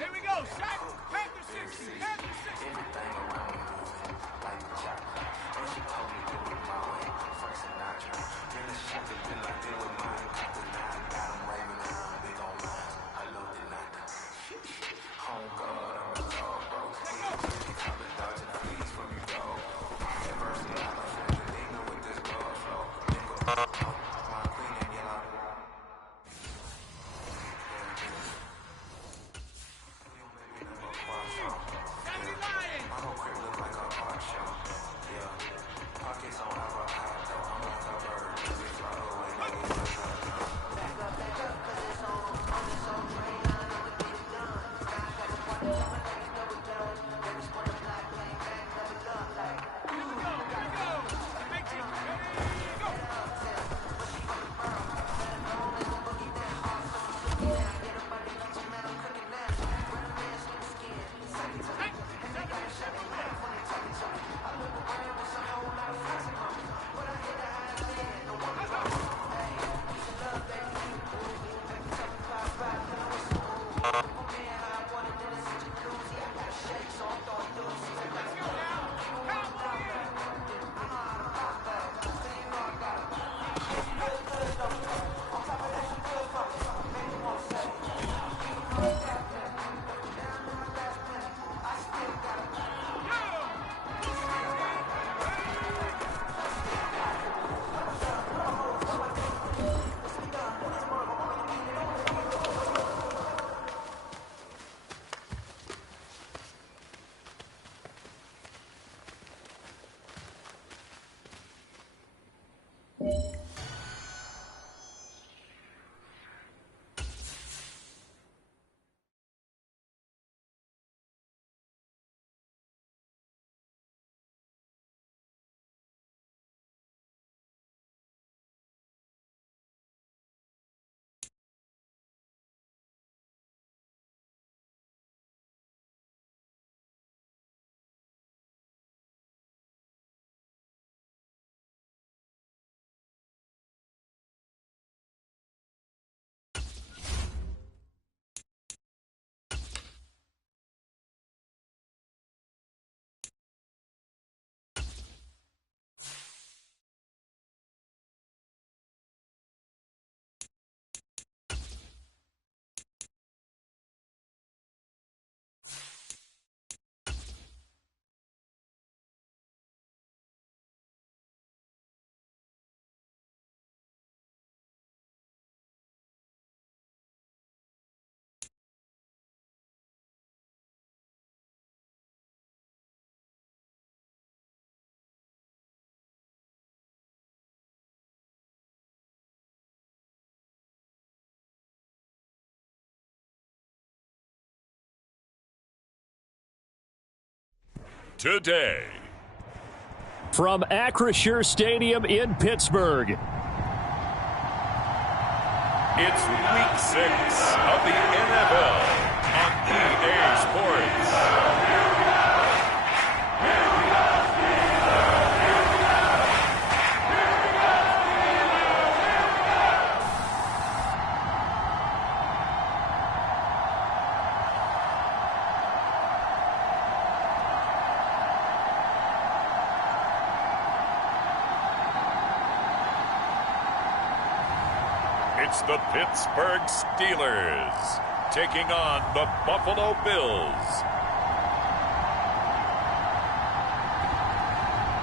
Here we go, Shaq! Panther 60! Panther 60! Everything around me moving like the chocolate. And she told me do it my way, Frank Sinatra. Then the shit that been like it with mine. Now I got them raving around big on mine. I love the night. Home God, I'm a dog, bro. You call it dodging fleas from you, dog. Adversity, I'm a friend, and they know with this blood flow. Nigga, my queen and yellow. Today, from Acrisure Stadium in Pittsburgh, it's Week 6 of the NFL on EA Sports. It's the Pittsburgh Steelers taking on the Buffalo Bills.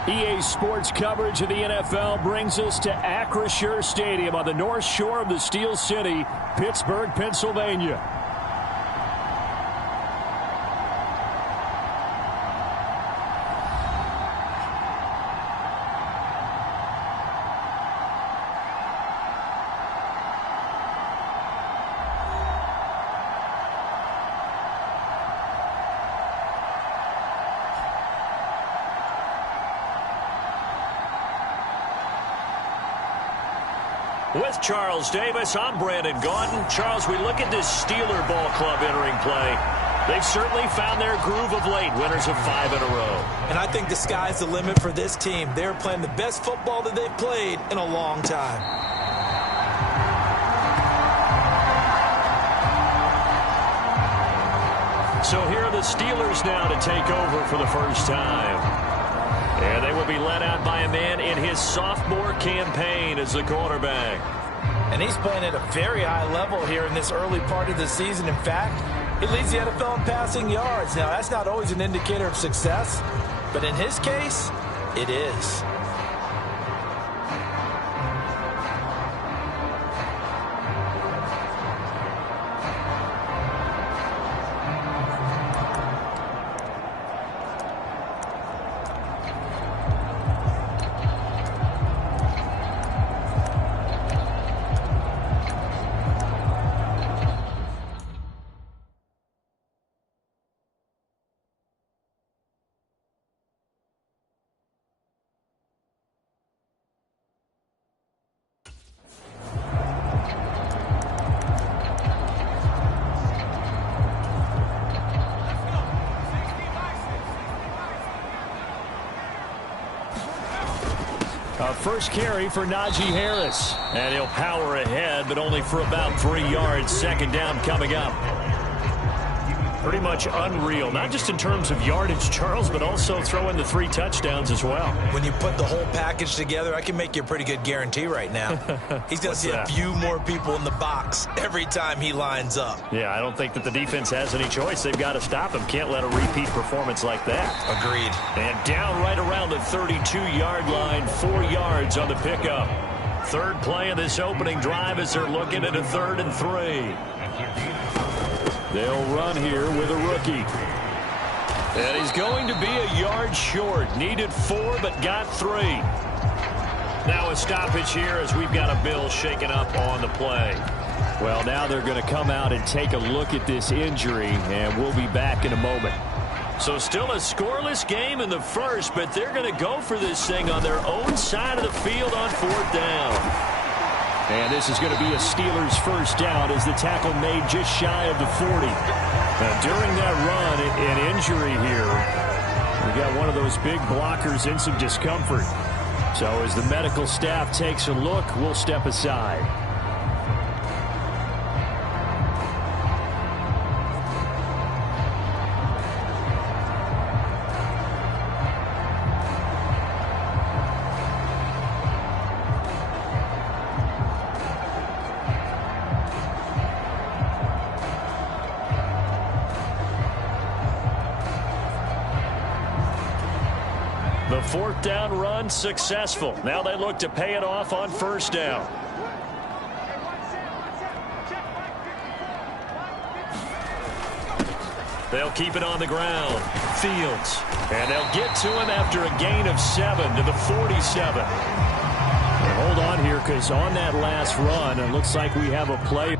EA Sports coverage of the NFL brings us to Acrisure Stadium on the north shore of the Steel City, Pittsburgh, Pennsylvania. With Charles Davis, I'm Brandon Gaudin. Charles, we look at this Steeler ball club entering play. They've certainly found their groove of late, winners of 5 in a row. And I think the sky's the limit for this team. They're playing the best football that they've played in a long time. So here are the Steelers now to take over for the first time. And they will be led out by a man in his sophomore campaign as the quarterback. And he's playing at a very high level here in this early part of the season. In fact, he leads the NFL in passing yards. Now, that's not always an indicator of success, but in his case, it is. First carry for Najee Harris. And he'll power ahead, but only for about 3 yards. Second down coming up. Pretty much unreal, not just in terms of yardage, Charles, but also throwing the 3 touchdowns as well. When you put the whole package together, I can make you a pretty good guarantee right now. He's going to see a few more people in the box every time he lines up. Yeah, I don't think that the defense has any choice. They've got to stop him. Can't let a repeat performance like that. Agreed. And down right around the 32-yard line, 4 yards on the pickup. Third play of this opening drive as they're looking at a 3rd and 3. They'll run here with a rookie. And he's going to be a yard short. Needed 4, but got 3. Now a stoppage here as we've got a Bill shaken up on the play. Well, now they're going to come out and take a look at this injury, and we'll be back in a moment. So still a scoreless game in the first, but they're going to go for this thing on their own side of the field on 4th down. And this is going to be a Steelers first down as the tackle made just shy of the 40. Now, during that run, an injury here. We got one of those big blockers in some discomfort. So as the medical staff takes a look, we'll step aside. The 4th down run successful. Now they look to pay it off on 1st down. They'll keep it on the ground. Fields. And they'll get to him after a gain of 7 to the 47. And hold on here, because on that last run, it looks like we have a play.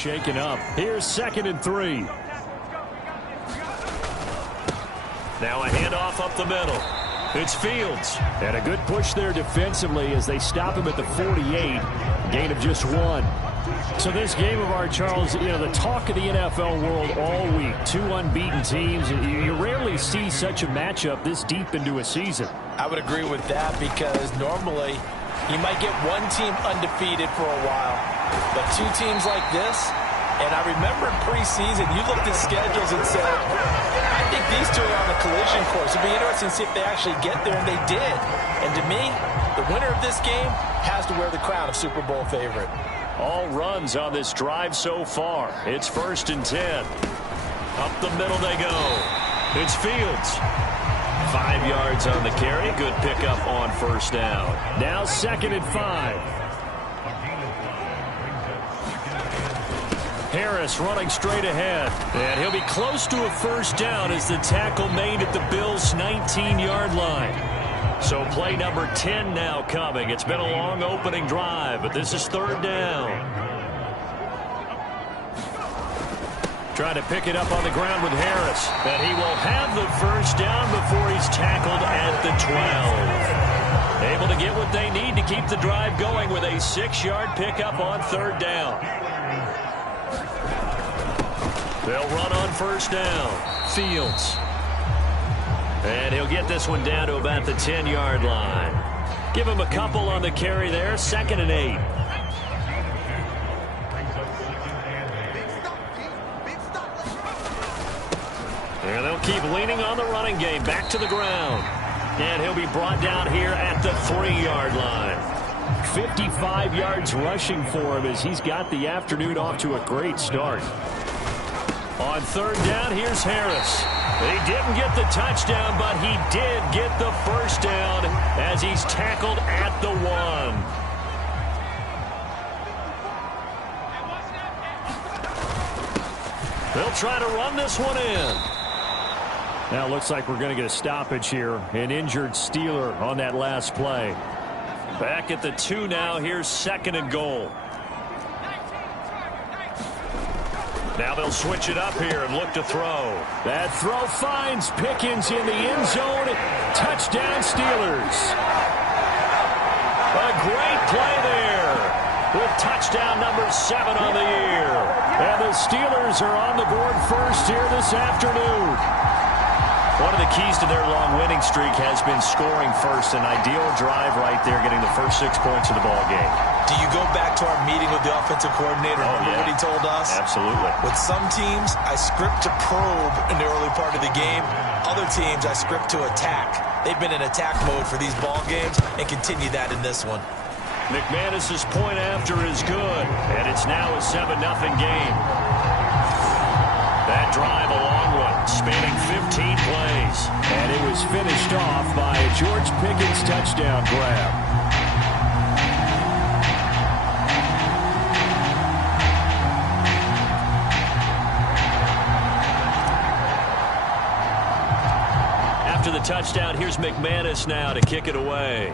shaken up. Here's 2nd and 3. Now a handoff up the middle. It's Fields. And a good push there defensively as they stop him at the 48. Gain of just 1. So this game of ours, Charles, you know, the talk of the NFL world all week. 2 unbeaten teams. You rarely see such a matchup this deep into a season. I would agree with that because normally you might get one team undefeated for a while. But 2 teams like this, and I remember in preseason, you looked at schedules and said, I think these 2 are on the collision course. It'd be interesting to see if they actually get there, and they did. And to me, the winner of this game has to wear the crown of Super Bowl favorite. All runs on this drive so far. It's 1st and 10. Up the middle they go. It's Fields. 5 yards on the carry. Good pickup on 1st down. Now 2nd and 5. Harris running straight ahead. And he'll be close to a 1st down as the tackle made at the Bills' 19-yard line. So play number 10 now coming. It's been a long opening drive, but this is 3rd down. Trying to pick it up on the ground with Harris. And he will have the 1st down before he's tackled at the 12. Able to get what they need to keep the drive going with a 6-yard pickup on 3rd down. They'll run on 1st down. Fields. And he'll get this one down to about the 10-yard line. Give him a couple on the carry there. 2nd and 8. And they'll keep leaning on the running game. Back to the ground. And he'll be brought down here at the 3-yard line. 55 yards rushing for him as he's got the afternoon off to a great start. On 3rd down, here's Harris. He didn't get the touchdown, but he did get the 1st down as he's tackled at the 1. They'll try to run this one in. Now it looks like we're going to get a stoppage here. An injured Steeler on that last play. Back at the 2 now. Here's 2nd and goal. Now they'll switch it up here and look to throw. That throw finds Pickens in the end zone. Touchdown Steelers. A great play there with touchdown number 7 on the year. And the Steelers are on the board first here this afternoon. One of the keys to their long winning streak has been scoring first. An ideal drive right there, getting the first 6 points of the ball game. Do you go back to our meeting with the offensive coordinator? Remember what he told us? Absolutely. With some teams, I script to probe in the early part of the game. Other teams, I script to attack. They've been in attack mode for these ball games and continue that in this one. McManus's point after is good, and it's now a 7-0 game. That drive, a long one, spanning 15 plays. And it was finished off by a George Pickens touchdown grab. After the touchdown, here's McManus now to kick it away.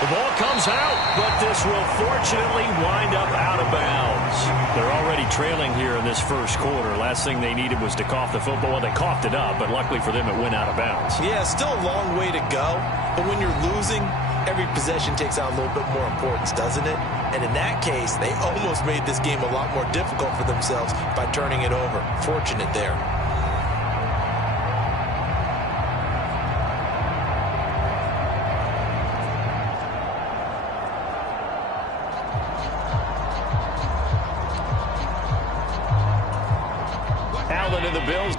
The ball comes out, but this will fortunately wind up out of bounds. They're already trailing here in this first quarter. Last thing they needed was to cough the football. Well, they coughed it up, but luckily for them, it went out of bounds. Yeah, still a long way to go. But when you're losing, every possession takes on a little bit more importance, doesn't it? And in that case, they almost made this game a lot more difficult for themselves by turning it over. Fortunate there. Allen and the Bills.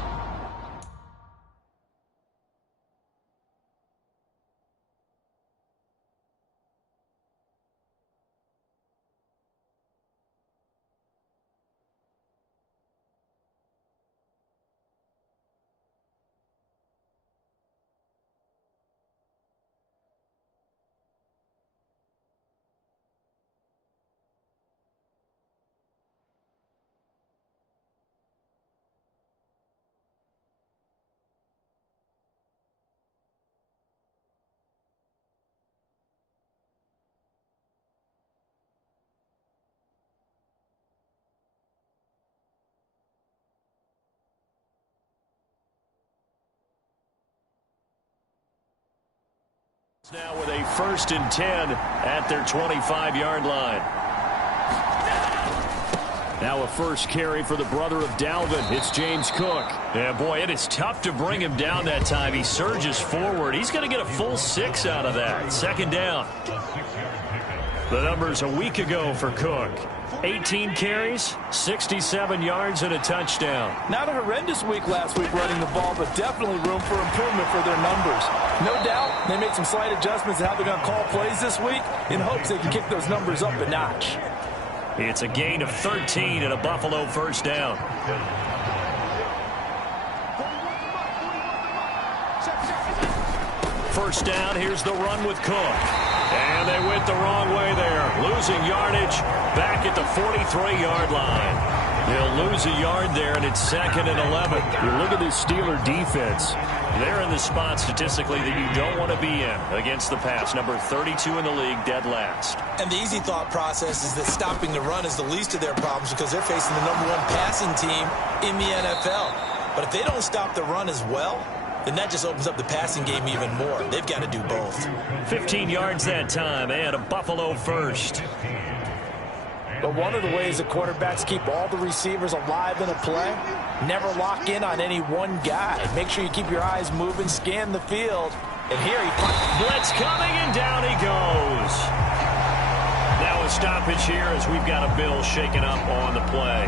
Now with a 1st and 10 at their 25-yard line. Now a first carry for the brother of Dalvin. It's James Cook. Yeah, boy, it is tough to bring him down that time. He surges forward. He's going to get a full 6 out of that. 2nd down. The numbers a week ago for Cook. 18 carries, 67 yards, and a touchdown. Not a horrendous week last week running the ball, but definitely room for improvement for their numbers. No doubt they made some slight adjustments to how they're going to call plays this week in hopes they can kick those numbers up a notch. It's a gain of 13 and a Buffalo 1st down. First down, here's the run with Cook. And they went the wrong way there. Losing yardage back at the 43-yard line. They'll lose a yard there, and it's 2nd and 11. You look at this Steeler defense. They're in the spot statistically that you don't want to be in against the pass. Number 32 in the league, dead last. And the easy thought process is that stopping the run is the least of their problems because they're facing the #1 passing team in the NFL. But if they don't stop the run as well, then that just opens up the passing game even more. They've got to do both. 15 yards that time, and a Buffalo 1st. But one of the ways that quarterbacks keep all the receivers alive in a play, never lock in on any one guy. Make sure you keep your eyes moving, scan the field. And here he blitz coming, and down he goes. Now a stoppage here as we've got a Bill shaken up on the play.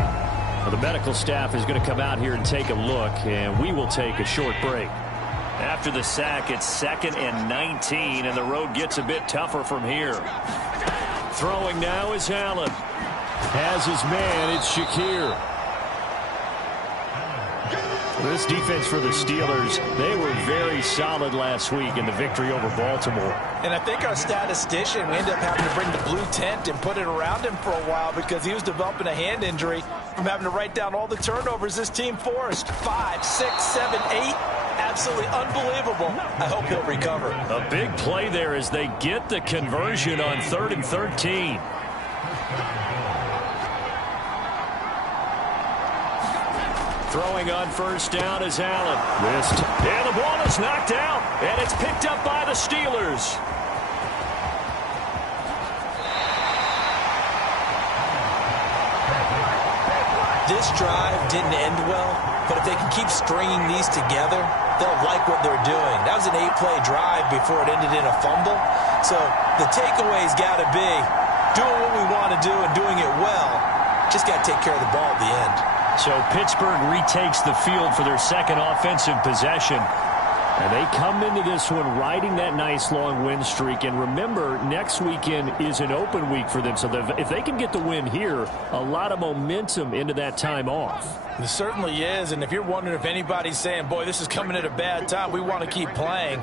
Well, the medical staff is going to come out here and take a look, and we will take a short break. After the sack, it's 2nd and 19, and the road gets a bit tougher from here. Throwing now is Allen. Has his man, it's Shakir. This defense for the Steelers, they were very solid last week in the victory over Baltimore. And I think our statistician, we ended up having to bring the blue tent and put it around him for a while because he was developing a hand injury from having to write down all the turnovers this team forced. 5, 6, 7, 8. Absolutely unbelievable. I hope he'll recover. A big play there as they get the conversion on 3rd and 13. Throwing on 1st down is Allen. Missed. And the ball is knocked out, and it's picked up by the Steelers. This drive didn't end well, but if they can keep stringing these together, they'll like what they're doing. That was an 8-play drive before it ended in a fumble. So the takeaway's got to be doing what we want to do and doing it well. Just got to take care of the ball at the end. So Pittsburgh retakes the field for their 2nd offensive possession. And they come into this one riding that nice long win streak. And remember, next weekend is an open week for them. So if they can get the win here, a lot of momentum into that time off. It certainly is. And if you're wondering if anybody's saying, boy, this is coming at a bad time, we want to keep playing,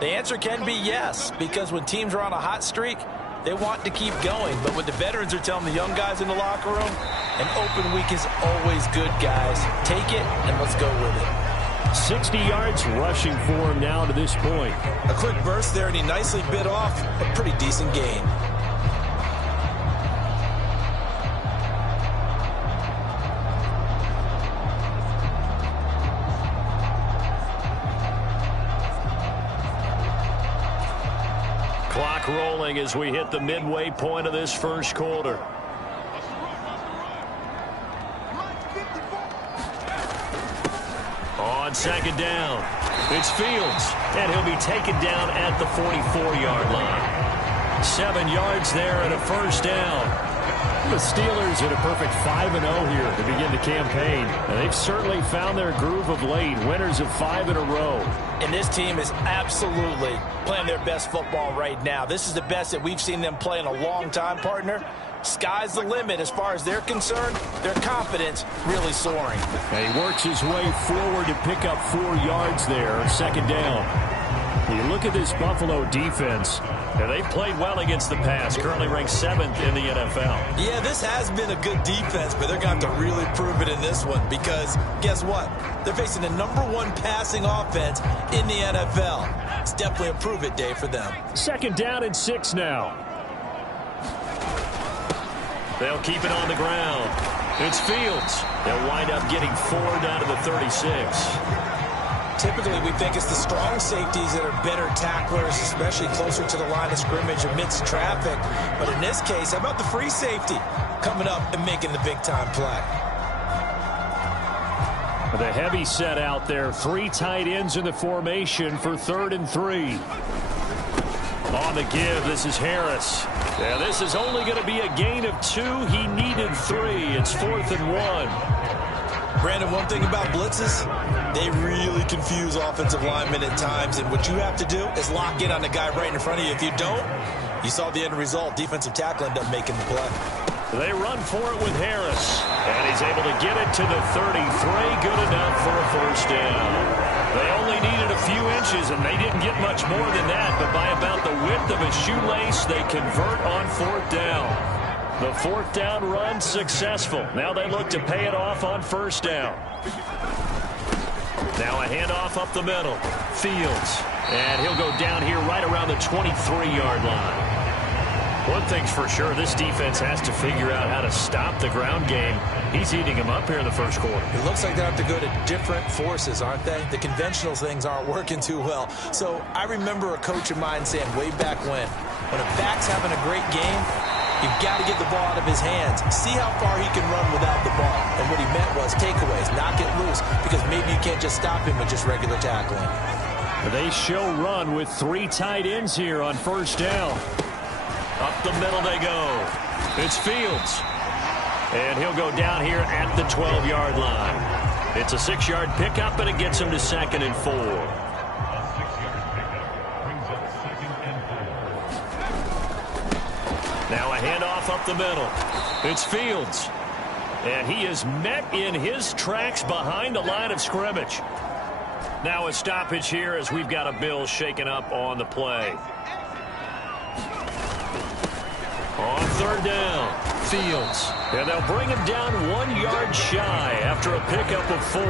the answer can be yes. Because when teams are on a hot streak, they want to keep going. But what the veterans are telling the young guys in the locker room, an open week is always good, guys. Take it and let's go with it. 60 yards rushing for him now to this point. A quick burst there, and he nicely bit off a pretty decent gain. Clock rolling as we hit the midway point of this 1st quarter. On 2nd down, it's Fields, and he'll be taken down at the 44-yard line. 7 yards there and a 1st down. The Steelers at a perfect 5-0 here to begin the campaign. And they've certainly found their groove of late, winners of 5 in a row. And this team is absolutely playing their best football right now. This is the best that we've seen them play in a long time, partner. Sky's the limit as far as they're concerned. Their confidence really soaring. And he works his way forward to pick up 4 yards there, 2nd down. You look at this Buffalo defense. Yeah, they've played well against the pass, currently ranked 7th in the NFL. Yeah, this has been a good defense, but they're going to have to really prove it in this one because guess what? They're facing the #1 passing offense in the NFL. It's definitely a prove-it day for them. 2nd down and 6 now. They'll keep it on the ground. It's Fields. They'll wind up getting 4 down to the 36. Typically, we think it's the strong safeties that are better tacklers, especially closer to the line of scrimmage amidst traffic. But in this case, how about the free safety coming up and making the big-time play? The heavy set out there. 3 tight ends in the formation for 3rd and 3. On the give, this is Harris. Yeah, this is only going to be a gain of 2. He needed 3. It's 4th and 1. Brandon, one thing about blitzes, they really confuse offensive linemen at times, and what you have to do is lock in on the guy right in front of you. If you don't, you saw the end result. Defensive tackle ended up making the play. They run for it with Harris, and he's able to get it to the 33. Good enough for a first down. They only needed a few inches, and they didn't get much more than that, but by about the width of a shoelace, they convert on 4th down. The 4th down run successful. Now they look to pay it off on 1st down. Now a handoff up the middle. Fields. And he'll go down here right around the 23-yard line. One thing's for sure, this defense has to figure out how to stop the ground game. He's eating them up here in the first quarter. It looks like they have to go to different forces, aren't they? The conventional things aren't working too well. So I remember a coach of mine saying way back when a back's having a great game, you've got to get the ball out of his hands. See how far he can run without the ball. And what he meant was takeaways, knock it loose, because maybe you can't just stop him with just regular tackling. They show run with 3 tight ends here on 1st down. Up the middle they go. It's Fields. And he'll go down here at the 12-yard line. It's a 6-yard pickup, and it gets him to 2nd and 4. Now a handoff up the middle. It's Fields. And he is met in his tracks behind the line of scrimmage. Now a stoppage here as we've got a Bill shaken up on the play. On 3rd down, Fields. And they'll bring him down 1 yard shy after a pickup of 4.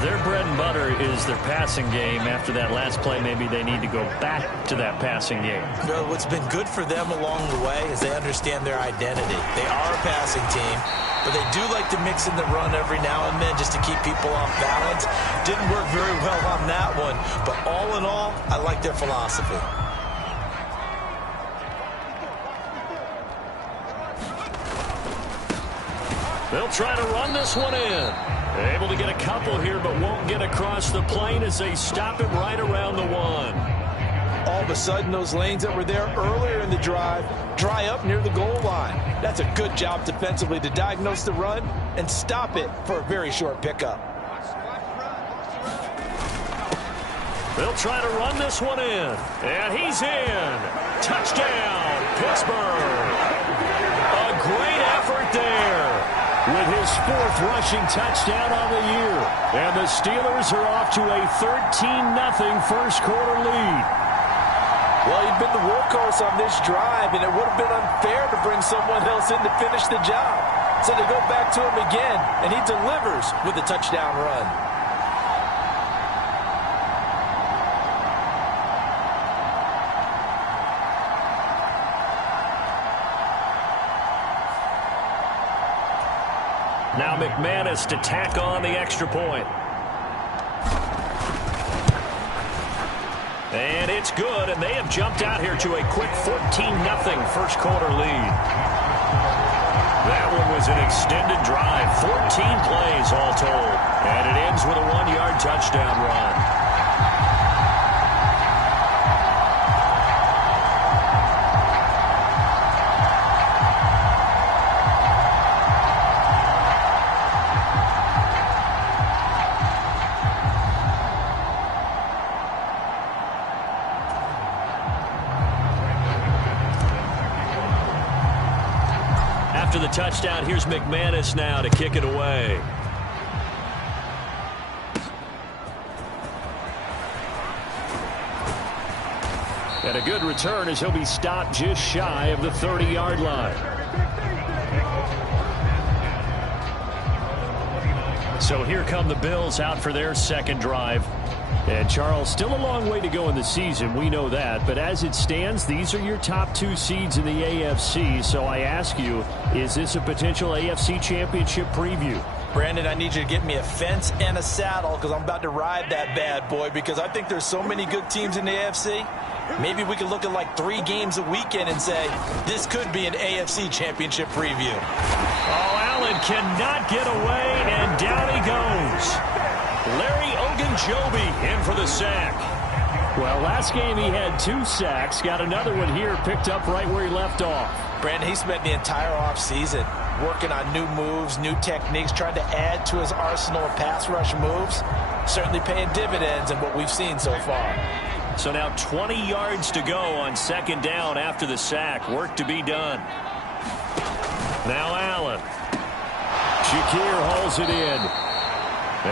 Their bread and butter is their passing game. After that last play, maybe they need to go back to that passing game. Well, what's been good for them along the way is they understand their identity. They are a passing team, but they do like to mix in the run every now and then just to keep people off balance. Didn't work very well on that one, but all in all, I like their philosophy. They'll try to run this one in. Able to get a couple here, but won't get across the plane as they stop him right around the 1. All of a sudden, those lanes that were there earlier in the drive dry up near the goal line. That's a good job defensively to diagnose the run and stop it for a very short pickup. They'll try to run this one in. And he's in. Touchdown, Pittsburgh. A great effort there, with his 4th rushing touchdown on the year. And the Steelers are off to a 13-0 first quarter lead. Well, he'd been the workhorse on this drive, and it would have been unfair to bring someone else in to finish the job. So they go back to him again, and he delivers with a touchdown run. Now McManus to tack on the extra point. And it's good, and they have jumped out here to a quick 14-0 first quarter lead. That one was an extended drive, 14 plays all told, and it ends with a 1-yard touchdown run. After the touchdown, here's McManus now to kick it away. And a good return as he'll be stopped just shy of the 30-yard line. So here come the Bills out for their second drive. And Charles, still a long way to go in the season, we know that. But as it stands, these are your top 2 seeds in the AFC. So I ask you, is this a potential AFC championship preview? Brandon, I need you to get me a fence and a saddle because I'm about to ride that bad boy because I think there's so many good teams in the AFC. Maybe we could look at like 3 games a weekend and say, this could be an AFC championship preview. Oh, Allen cannot get away, and down he goes. Larry Ogunjobi in for the sack. Well, last game he had 2 sacks. Got another one here, picked up right where he left off. Brandon, he spent the entire offseason working on new moves, new techniques, trying to add to his arsenal of pass rush moves. Certainly paying dividends in what we've seen so far. So now 20 yards to go on 2nd down after the sack. Work to be done. Now Allen. Shakir hauls it in.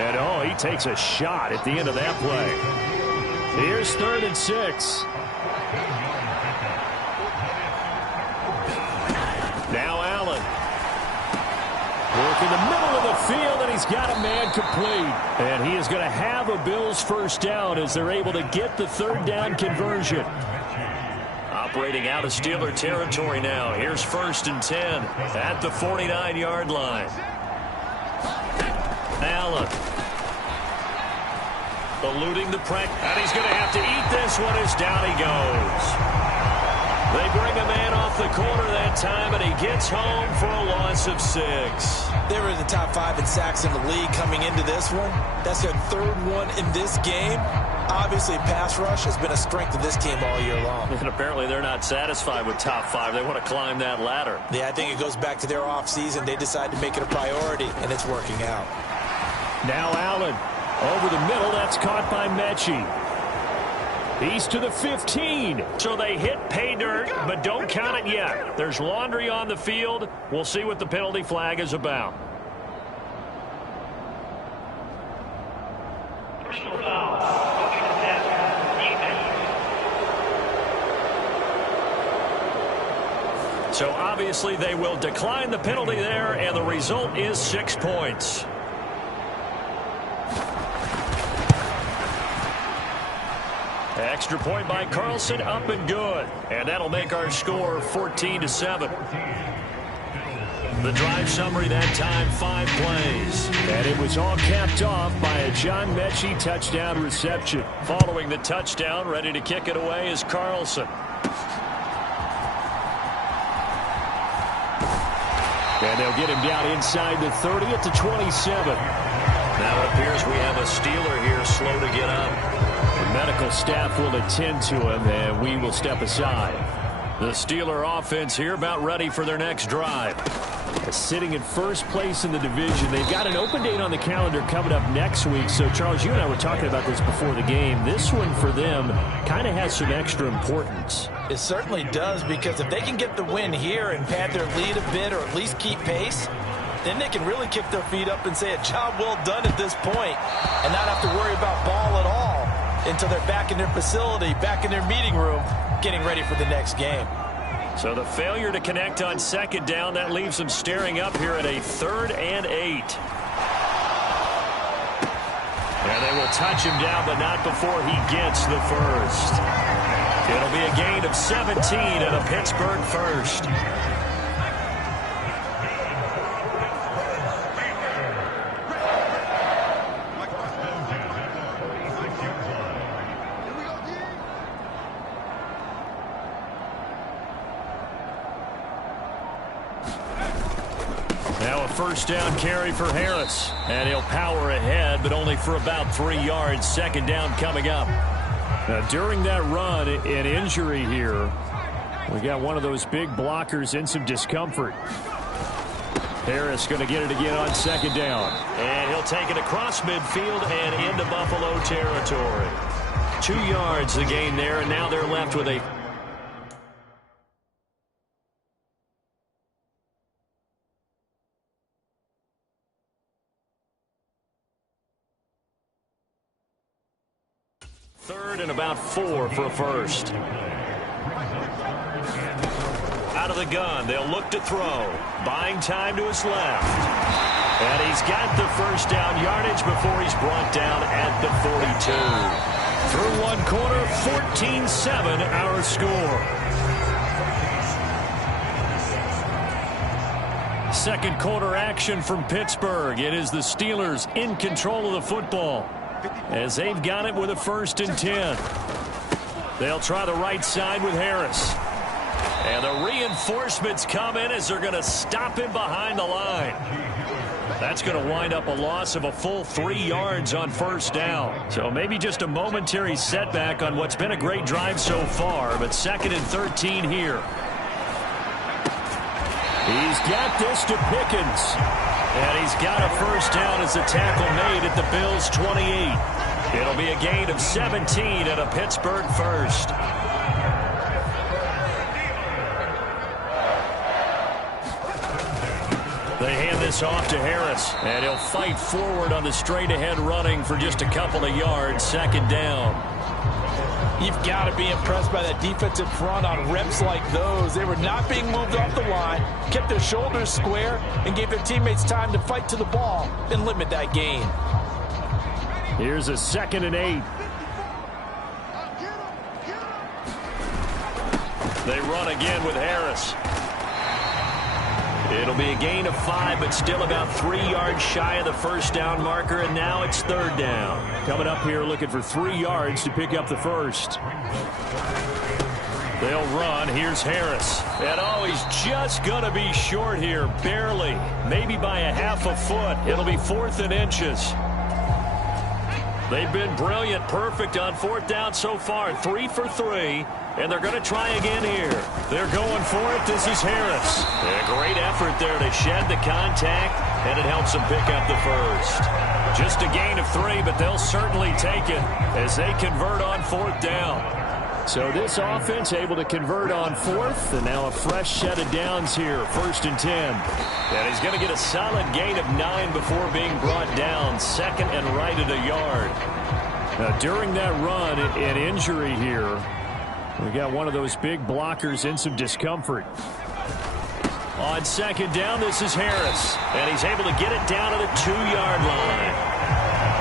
And, oh, he takes a shot at the end of that play. Here's 3rd and 6. Now Allen. Work in the middle of the field, and he's got a man complete. And he is going to have a Bills first down as they're able to get the 3rd down conversion. Operating out of Steeler territory now. Here's 1st and 10 at the 49-yard line. Allen. Eluding the pressure. And he's going to have to eat this one as down he goes. They bring a man off the corner that time, and he gets home for a loss of 6. They were in the top 5 in sacks in the league coming into this one. That's their 3rd one in this game. Obviously, pass rush has been a strength of this team all year long. And apparently they're not satisfied with top 5. They want to climb that ladder. Yeah, I think it goes back to their offseason. They decided to make it a priority, and it's working out. Now Allen. Over the middle, that's caught by Mechie. He's to the 15. So they hit pay dirt, but don't count it yet. There's laundry on the field. We'll see what the penalty flag is about. Personal foul. So obviously they will decline the penalty there, and the result is 6 points. Extra point by Carlson, up and good. And that'll make our score 14-7. The drive summary that time, 5 plays. And it was all capped off by a John Mechie touchdown reception. Following the touchdown, ready to kick it away is Carlson. And they'll get him down inside the 30 at the 27. Now it appears we have a Steeler here slow to get up. The medical staff will attend to him, and we will step aside. The Steeler offense here about ready for their next drive. Sitting in first place in the division. They've got an open date on the calendar coming up next week. So, Charles, you and I were talking about this before the game. This one for them kind of has some extra importance. It certainly does, because if they can get the win here and pad their lead a bit or at least keep pace, then they can really kick their feet up and say a job well done at this point and not have to worry about ball at all until they're back in their facility, back in their meeting room, getting ready for the next game. So the failure to connect on 2nd down, that leaves them staring up here at a 3rd and 8. And they will touch him down, but not before he gets the first. It'll be a gain of 17 and a Pittsburgh first. Now a 1st down carry for Harris. And he'll power ahead, but only for about 3 yards. 2nd down coming up. Now, during that run, an injury here. We got one of those big blockers in some discomfort. Harris going to get it again on 2nd down. And he'll take it across midfield and into Buffalo territory. 2 yards the gain there, and now they're left with a third and about 4 for a first. Out of the gun, they'll look to throw. Buying time to his left. And he's got the 1st down yardage before he's brought down at the 42. Through 1 quarter, 14-7 our score. Second quarter action from Pittsburgh. It is the Steelers in control of the football as they've got it with a 1st and 10. They'll try the right side with Harris. And the reinforcements come in as they're going to stop him behind the line. That's going to wind up a loss of a full 3 yards on 1st down. So maybe just a momentary setback on what's been a great drive so far, but 2nd and 13 here. He's got this to Pickens. And he's got a 1st down as the tackle made at the Bills' 28. It'll be a gain of 17 and a Pittsburgh 1st. They hand this off to Harris, and he'll fight forward on the straight-ahead running for just a couple of yards. 2nd down. You've got to be impressed by that defensive front on reps like those. They were not being moved off the line, kept their shoulders square, and gave their teammates time to fight to the ball and limit that gain. Here's a 2nd and 8. They run again with Harris. It'll be a gain of 5, but still about 3 yards shy of the 1st down marker, and now it's 3rd down. Coming up here looking for 3 yards to pick up the 1st. They'll run. Here's Harris. And oh, he's just going to be short here, barely. Maybe by a half a foot. It'll be 4th and inches. They've been brilliant, perfect on 4th down so far. 3 for 3. And they're going to try again here. They're going for it. This is Harris. A great effort there to shed the contact, and it helps them pick up the 1st. Just a gain of 3, but they'll certainly take it as they convert on 4th down. So this offense able to convert on 4th, and now a fresh set of downs here. 1st and 10. And he's going to get a solid gain of 9 before being brought down. 2nd and right at a yard. Now, during that run, an injury here. We got one of those big blockers in some discomfort. On 2nd down, this is Harris. And he's able to get it down to the 2-yard line.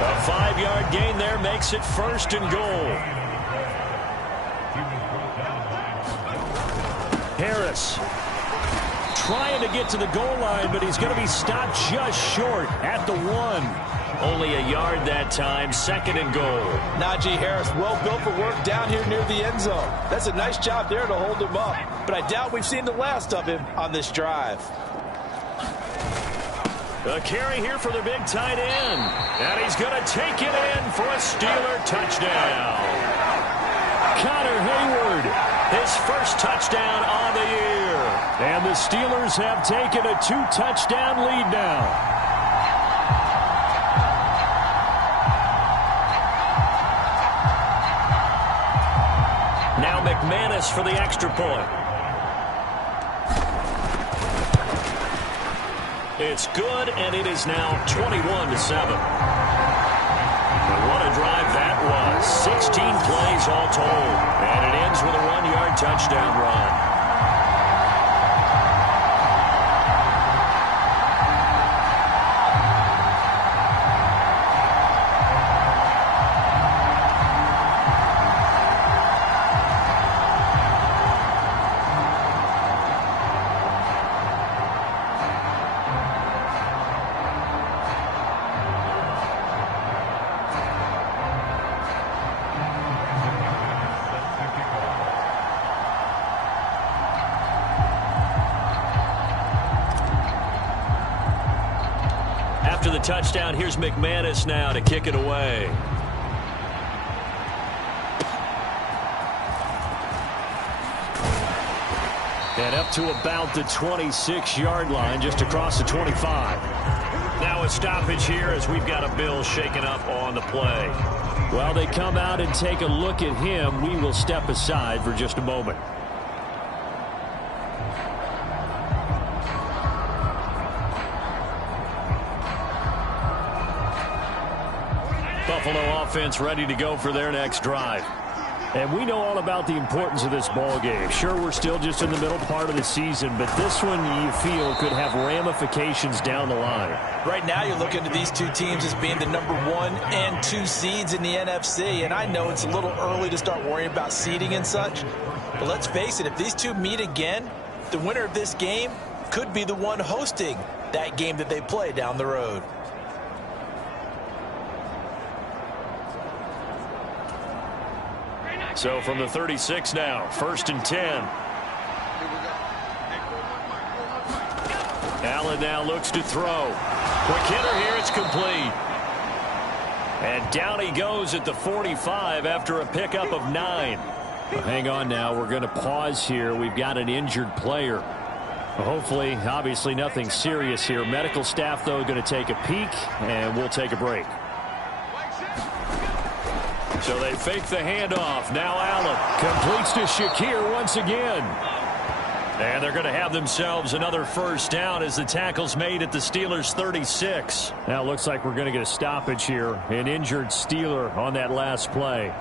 A 5-yard gain there makes it 1st and goal. Harris trying to get to the goal line, but he's going to be stopped just short at the 1. Only a yard that time. 2nd and goal. Najee Harris, well built for work down here near the end zone. That's a nice job there to hold him up. But I doubt we've seen the last of him on this drive. A carry here for the big tight end. And he's going to take it in for a Steeler touchdown. Connor Hayward, his 1st touchdown on the year. And the Steelers have taken a 2-touchdown lead now. Now McManus for the extra point. It's good, and it is now 21-7. And what a drive that was. 16 plays all told. And it ends with a 1-yard touchdown run. After the touchdown, here's McManus now to kick it away. And up to about the 26-yard line, just across the 25. Now a stoppage here as we've got a Bill shaken up on the play. While they come out and take a look at him, we will step aside for just a moment. Buffalo offense ready to go for their next drive. And we know all about the importance of this ball game. Sure, we're still just in the middle part of the season, but this one you feel could have ramifications down the line. Right now you're looking at these two teams as being the number 1 and 2 seeds in the NFC, and I know it's a little early to start worrying about seeding and such, but let's face it, if these two meet again, the winner of this game could be the one hosting that game that they play down the road. So from the 36 now, 1st and 10. Allen now looks to throw. Quick hitter here, it's complete. And down he goes at the 45 after a pickup of 9. Well, hang on now, we're going to pause here. We've got an injured player. Well, hopefully, obviously nothing serious here. Medical staff, though, going to take a peek, and we'll take a break. So they fake the handoff. Now Allen Completes to Shakir once again. and they're going to have themselves another first down as the tackle's made at the Steelers' 36. Now it looks like we're going to get a stoppage here. An injured Steeler on that last play.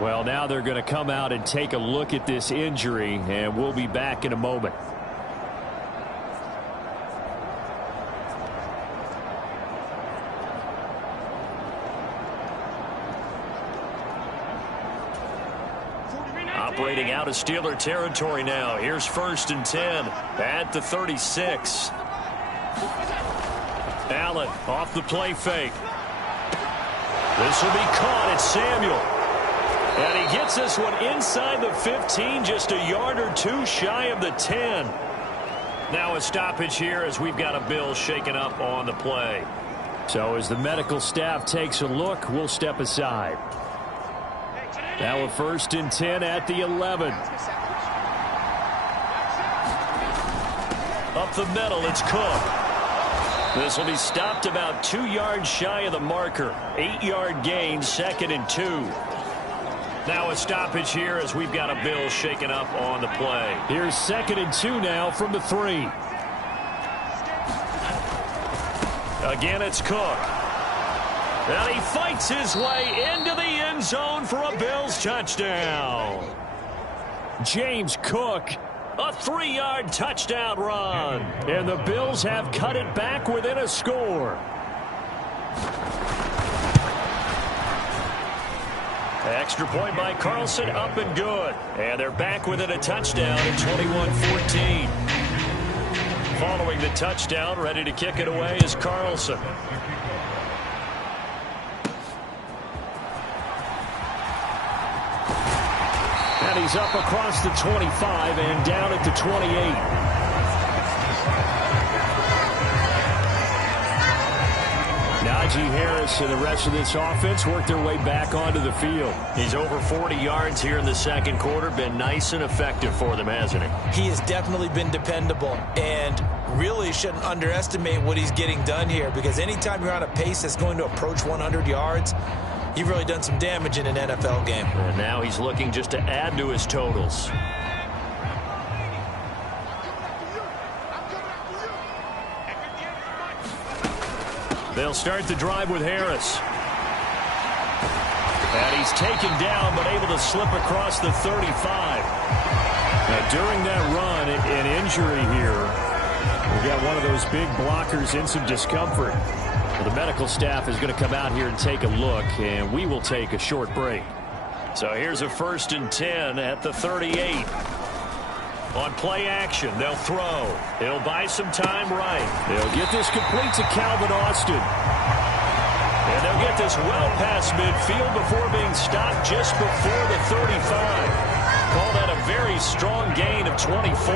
Well, now they're going to come out and take a look at this injury, and we'll be back in a moment. Operating out of Steeler territory now. Here's 1st and 10 at the 36. Allen off the play fake. This will be caught. It's Samuel. And he gets this one inside the 15, just a yard or two shy of the 10. Now a stoppage here as we've got a Bill shaken up on the play. So as the medical staff takes a look, we'll step aside. Now a 1st and 10 at the 11. Up the middle, it's Cook. This will be stopped about 2 yards shy of the marker. 8-yard gain, 2nd and 2. Now a stoppage here as we've got a Bill shaken up on the play. Here's 2nd and 2 now from the 3. Again, it's Cook. And he fights his way into the end zone for a Bills touchdown. James Cook. A 3-yard touchdown run. And the Bills have cut it back within a score. Extra point by Carlson, up and good. And they're back within a touchdown at 21-14. Following the touchdown, ready to kick it away is Carlson. And he's up across the 25 and down at the 28. Najee Harris and the rest of this offense work their way back onto the field. He's over 40 yards here in the second quarter. Been nice and effective for them, hasn't he? He has definitely been dependable, and really shouldn't underestimate what he's getting done here, because anytime you're on a pace that's going to approach 100 yards, you've really done some damage in an NFL game. And now he's looking just to add to his totals. They'll start the drive with Harris. And he's taken down, but able to slip across the 35. Now, during that run, an injury here. We've got one of those big blockers in some discomfort. Well, the medical staff is going to come out here and take a look, and we will take a short break. So here's a 1st and 10 at the 38. On play action, they'll throw. He'll buy some time right. They'll get this complete to Calvin Austin. And they'll get this well past midfield before being stopped just before the 35. Call that a very strong gain of 24.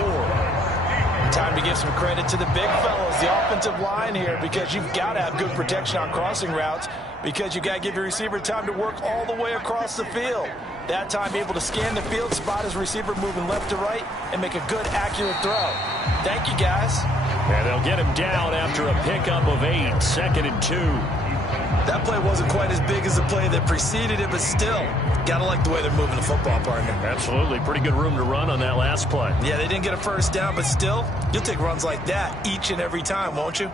Time to give some credit to the big fellas, the offensive line here, because you've got to have good protection on crossing routes, because you've got to give your receiver time to work all the way across the field. That time able to scan the field, spot his receiver moving left to right, and make a good, accurate throw. Thank you, guys. And they'll get him down after a pickup of 8, 2nd and 2. That play wasn't quite as big as the play that preceded it, but still, got to like the way they're moving the football, partner. Absolutely. Pretty good room to run on that last play. Yeah, they didn't get a first down, but still, you'll take runs like that each and every time, won't you?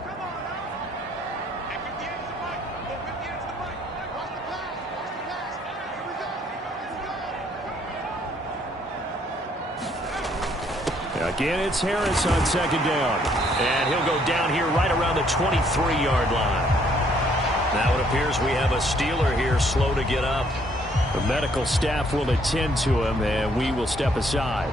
Again, it's Harris on 2nd down. And he'll go down here right around the 23-yard line. Now it appears we have a Steeler here slow to get up. The medical staff will attend to him, and we will step aside.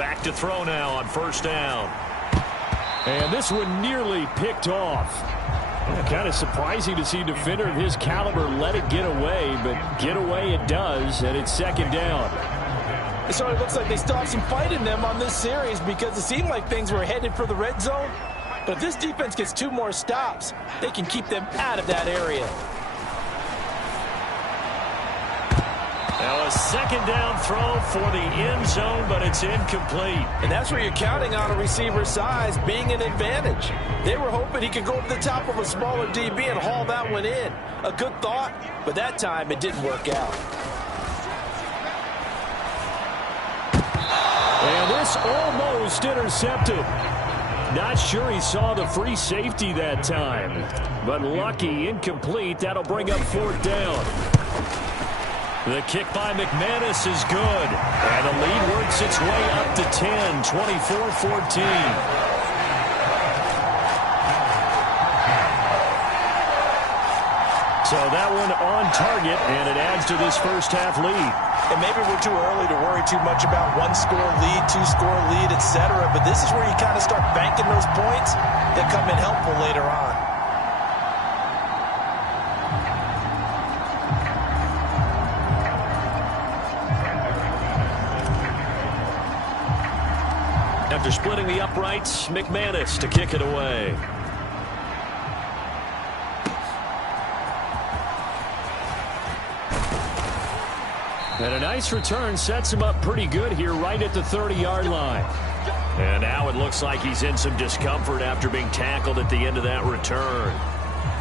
Back to throw now on first down. And this one nearly picked off. Kind of surprising to see a defender of his caliber let it get away, but get away it does, and it's second down. It sort of looks like they still have some fight in them on this series because it seemed like things were headed for the red zone. But if this defense gets 2 more stops, they can keep them out of that area. Now a second down throw for the end zone, but it's incomplete. And that's where you're counting on a receiver's size being an advantage. They were hoping he could go over the top of a smaller DB and haul that one in. A good thought, but that time it didn't work out. And this almost intercepted. Not sure he saw the free safety that time, but lucky, incomplete. That'll bring up fourth down. The kick by McManus is good. And the lead works its way up to 10, 24-14. So that one on target, and it adds to this first half lead. And maybe we're too early to worry too much about 1-score lead, 2-score lead, etc. But this is where you kind of start banking those points that come in helpful later on. After splitting the uprights, McManus to kick it away. And a nice return sets him up pretty good here right at the 30-yard line. And now it looks like he's in some discomfort after being tackled at the end of that return.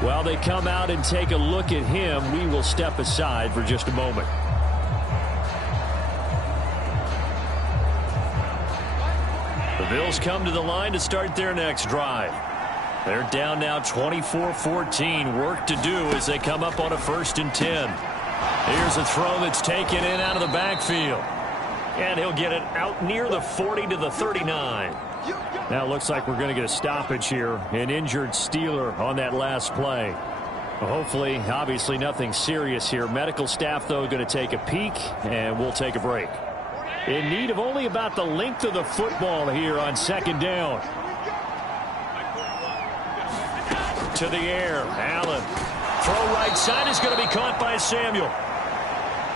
While they come out and take a look at him, we will step aside for just a moment. The Bills come to the line to start their next drive. They're down now 24-14. Work to do as they come up on a 1st and 10. Here's a throw that's taken in out of the backfield. And he'll get it out near the 40 to the 39. Now it looks like we're going to get a stoppage here. An injured Steeler on that last play. Well, hopefully, obviously nothing serious here. Medical staff, though, going to take a peek, and we'll take a break. In need of only about the length of the football here on second down. To the air, Allen. Throw right side is going to be caught by Samuel.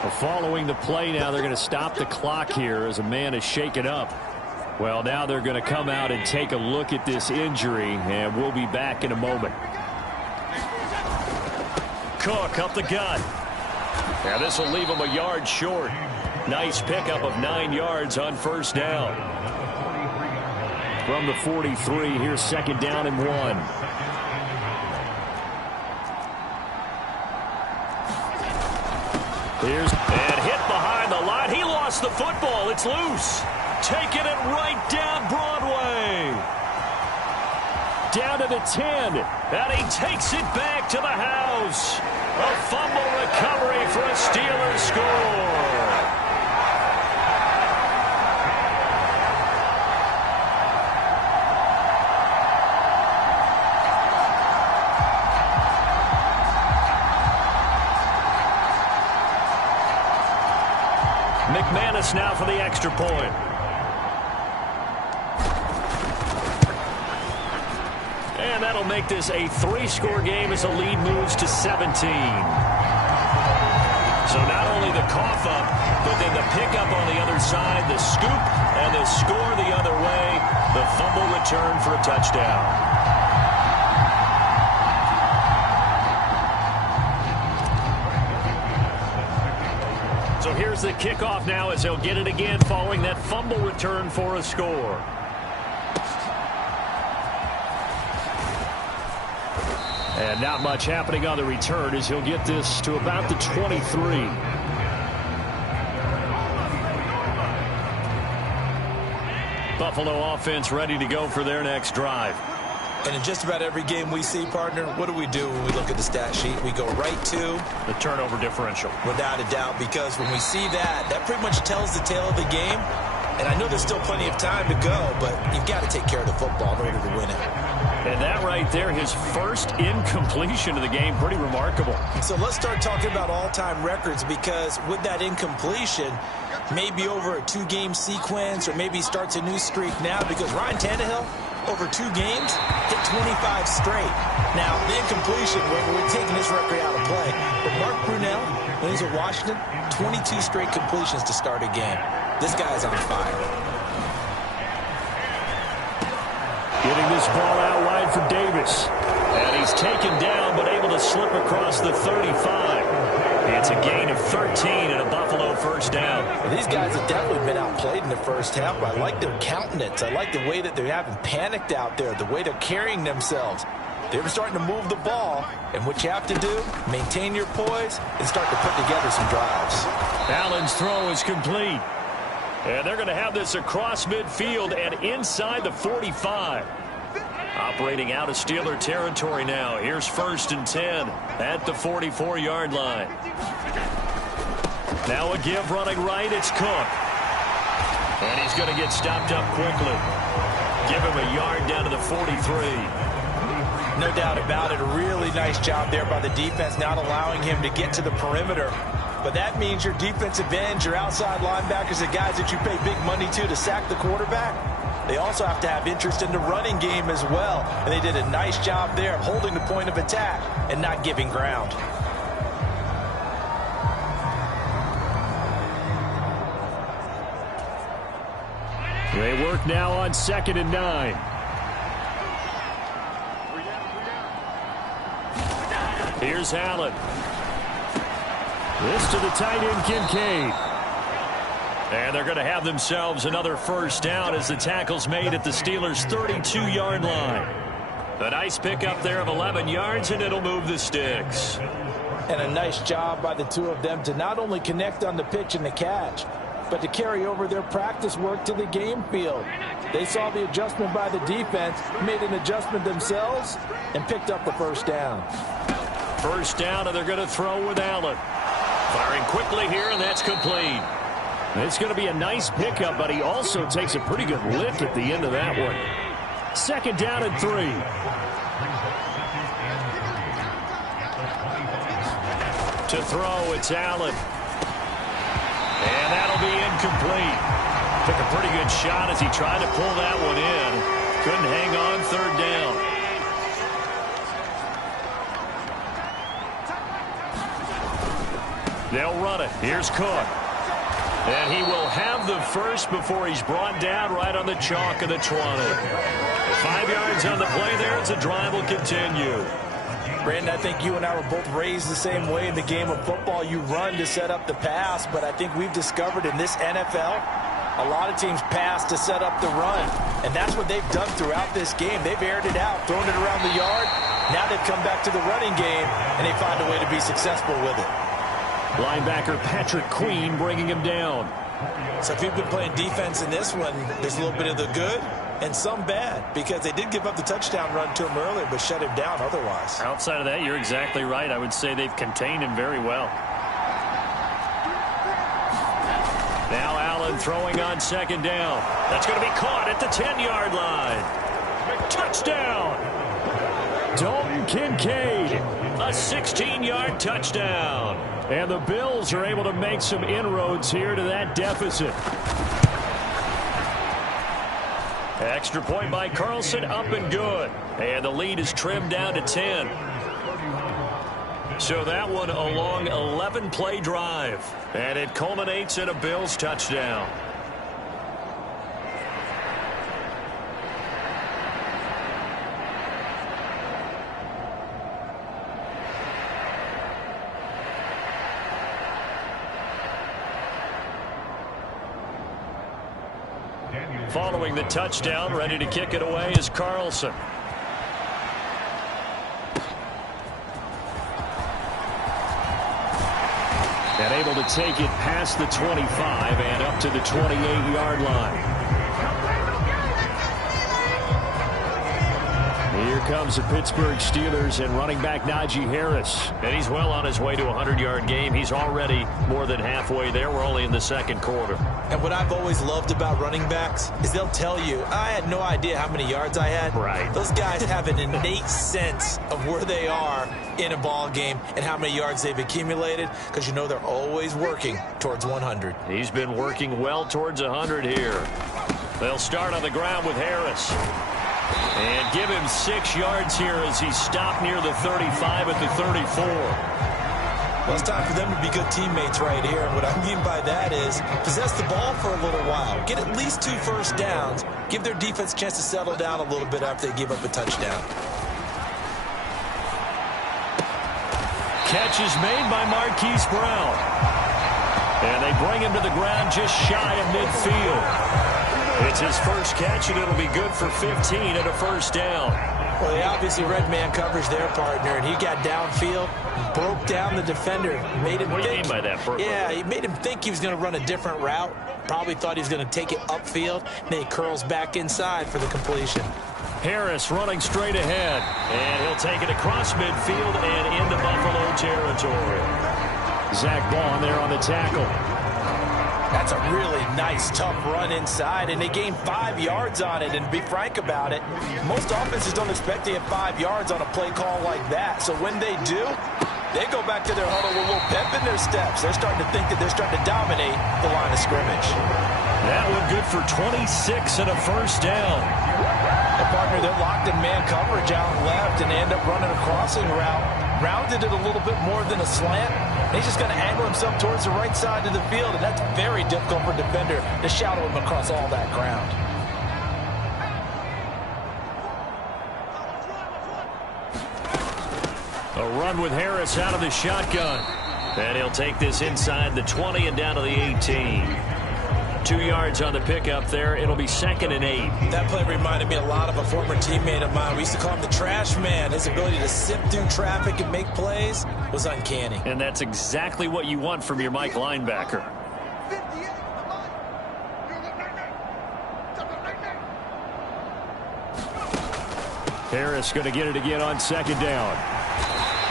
Well, following the play now, they're going to stop the clock here as a man is shaken up. Well, now they're going to come out and take a look at this injury, and we'll be back in a moment. Cook up the gut. Now this will leave him a yard short. Nice pickup of 9 yards on first down. From the 43, here's second down and 1. And hit behind the line. He lost the football. It's loose. Taking it right down Broadway. Down to the 10. And he takes it back to the house. A fumble recovery for a Steelers score. McManus now for the extra point. And that'll make this a 3-score game as the lead moves to 17. So not only the cough up, but then the pickup on the other side, the scoop, and the score the other way, the fumble return for a touchdown. So here's the kickoff now as they'll get it again following that fumble return for a score. And not much happening on the return as he'll get this to about the 23. Buffalo offense ready to go for their next drive. And in just about every game we see, partner, what do we do when we look at the stat sheet? We go right to the turnover differential. Without a doubt, because when we see that, that pretty much tells the tale of the game. And I know there's still plenty of time to go, but you've got to take care of the football in order to win it. And that right there, his first incompletion of the game, pretty remarkable. So let's start talking about all-time records, because with that incompletion, maybe over a 2-game sequence, or maybe starts a new streak now, because Ryan Tannehill, over 2 games, hit 25 straight. Now, the incompletion, we're taking this record out of play. But Mark Brunell, when he's at Washington, 22 straight completions to start a game. This guy's on fire. Getting this ball out wide for Davis. And he's taken down, but able to slip across the 35. It's a gain of 13 and a Buffalo first down. Well, these guys have definitely been outplayed in the first half, but I like their countenance. I like the way that they haven't panicked out there, the way they're carrying themselves. They're starting to move the ball, and what you have to do, maintain your poise and start to put together some drives. Allen's throw is complete. And they're going to have this across midfield and inside the 45. Operating out of Steeler territory now. Here's 1st and 10 at the 44-yard line. Now a give running right. It's Cook. And he's going to get stopped up quickly. Give him a yard down to the 43. No doubt about it. A really nice job there by the defense, not allowing him to get to the perimeter. But that means your defensive ends, your outside linebackers, the guys that you pay big money to sack the quarterback, they also have to have interest in the running game as well. And they did a nice job there of holding the point of attack and not giving ground. They work now on 2nd and 9. Here's Allen. This to the tight end, Kincaid. And they're going to have themselves another first down as the tackle's made at the Steelers' 32-yard line. A nice pickup there of 11 yards, and it'll move the sticks. And a nice job by the two of them to not only connect on the pitch and the catch, but to carry over their practice work to the game field. They saw the adjustment by the defense, made an adjustment themselves, and picked up the first down. First down, and they're going to throw with Allen. Firing quickly here, and that's complete. It's going to be a nice pickup, but he also takes a pretty good lick at the end of that one. 2nd down and 3. To throw, it's Allen. And that'll be incomplete. Took a pretty good shot as he tried to pull that one in. Couldn't hang on, 3rd down. They'll run it. Here's Cook. And he will have the first before he's brought down right on the chalk of the 20. 5 yards on the play there as the drive will continue. Brandon, I think you and I were both raised the same way in the game of football. You run to set up the pass, but I think we've discovered in this NFL, a lot of teams pass to set up the run. And that's what they've done throughout this game. They've aired it out, thrown it around the yard. Now they've come back to the running game, and they find a way to be successful with it. Linebacker Patrick Queen bringing him down. So if you've been playing defense in this one, there's a little bit of the good and some bad, because they did give up the touchdown run to him earlier, but shut him down otherwise. Outside of that, you're exactly right. I would say they've contained him very well. Now Allen throwing on 2nd down. That's going to be caught at the 10-yard line. Touchdown! Dalton Kincaid, a 16-yard touchdown. And the Bills are able to make some inroads here to that deficit. Extra point by Carlson, up and good. And the lead is trimmed down to 10. So that one a long 11-play drive. And it culminates in a Bills touchdown. Following the touchdown, ready to kick it away is Carlson. And able to take it past the 25 and up to the 28-yard line. Here comes the Pittsburgh Steelers and running back Najee Harris. And he's well on his way to a 100-yard game. He's already more than halfway there. We're only in the second quarter. And what I've always loved about running backs is they'll tell you, I had no idea how many yards I had. Right. Those guys have an innate sense of where they are in a ball game and how many yards they've accumulated, because you know they're always working towards 100. He's been working well towards 100 here. They'll start on the ground with Harris. And give him 6 yards here as he stopped near the 35 at the 34. Well, it's time for them to be good teammates right here. And what I mean by that is possess the ball for a little while. Get at least 2 first downs. Give their defense a chance to settle down a little bit after they give up a touchdown. Catch is made by Marquise Brown. And they bring him to the ground just shy of midfield. It's his first catch, and it'll be good for 15 and a first down. Well, they obviously read man coverage their partner, and he got downfield, broke down the defender, made him What do you think. mean by that? Yeah, he made him think he was going to run a different route. Probably thought he was going to take it upfield. Then he curls back inside for the completion. Harris running straight ahead. And he'll take it across midfield and into Buffalo territory. Zach Bond there on the tackle. That's a really nice, tough run inside, and they gained 5 yards on it. And to be frank about it, most offenses don't expect to get 5 yards on a play call like that. So when they do, they go back to their huddle with a little pep in their steps. They're starting to think that they're starting to dominate the line of scrimmage. That one good for 26 and a first down. The partner, they're locked in man coverage out left, and they end up running a crossing route. Rounded it a little bit more than a slant. He's just going to angle himself towards the right side of the field, and that's very difficult for a defender to shadow him across all that ground. A run with Harris out of the shotgun. And he'll take this inside the 20 and down to the 18. 2 yards on the pickup there. It'll be 2nd and 8. That play reminded me a lot of a former teammate of mine. We used to call him the trash man. His ability to sift through traffic and make plays was uncanny. And that's exactly what you want from your Mike linebacker. Harris going to get it again on 2nd down.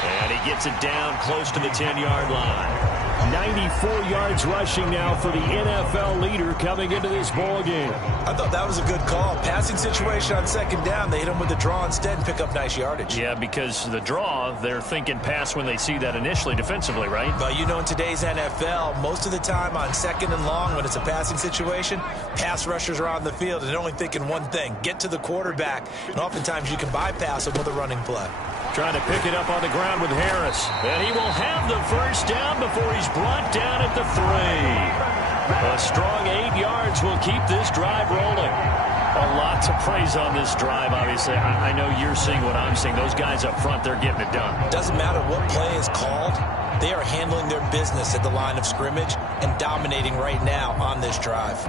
And he gets it down close to the 10-yard line. 94 yards rushing now for the NFL leader coming into this ball game. I thought that was a good call. Passing situation on 2nd down. They hit him with the draw instead and pick up nice yardage. Yeah, because the draw, they're thinking pass when they see that initially defensively, right? But you know, in today's NFL, most of the time on 2nd and long, when it's a passing situation, pass rushers are on the field and they're only thinking one thing: get to the quarterback. And oftentimes you can bypass them with a running play. Trying to pick it up on the ground with Harris. And he will have the first down before he's brought down at the 3. A strong 8 yards will keep this drive rolling. A lot to praise on this drive, obviously. I know you're seeing what I'm seeing. Those guys up front, they're getting it done. Doesn't matter what play is called. They are handling their business at the line of scrimmage and dominating right now on this drive.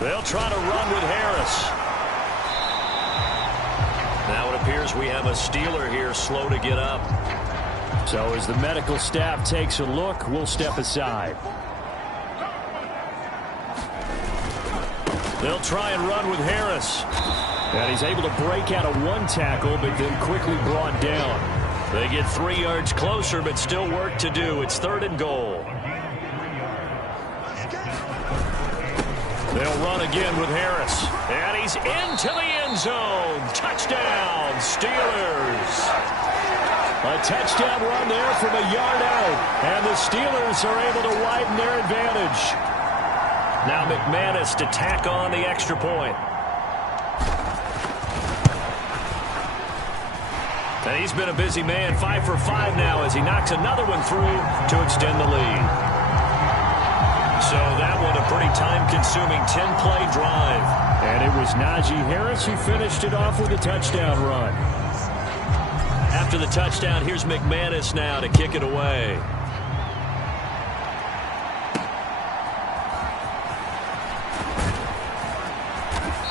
They'll try to run with Harris. Now it appears we have a Steeler here slow to get up. So as the medical staff takes a look, we'll step aside. They'll try and run with Harris. And he's able to break out of 1 tackle, but then quickly brought down. They get 3 yards closer, but still work to do. It's 3rd and goal. They'll run again with Harris. And he's into the end zone. Touchdown, Steelers. A touchdown run there from a yard out. And the Steelers are able to widen their advantage. Now McManus to tack on the extra point. And he's been a busy man. 5 for 5 now as he knocks another one through to extend the lead. So that one a pretty time-consuming 10-play drive. And it was Najee Harris who finished it off with a touchdown run. After the touchdown, here's McManus now to kick it away.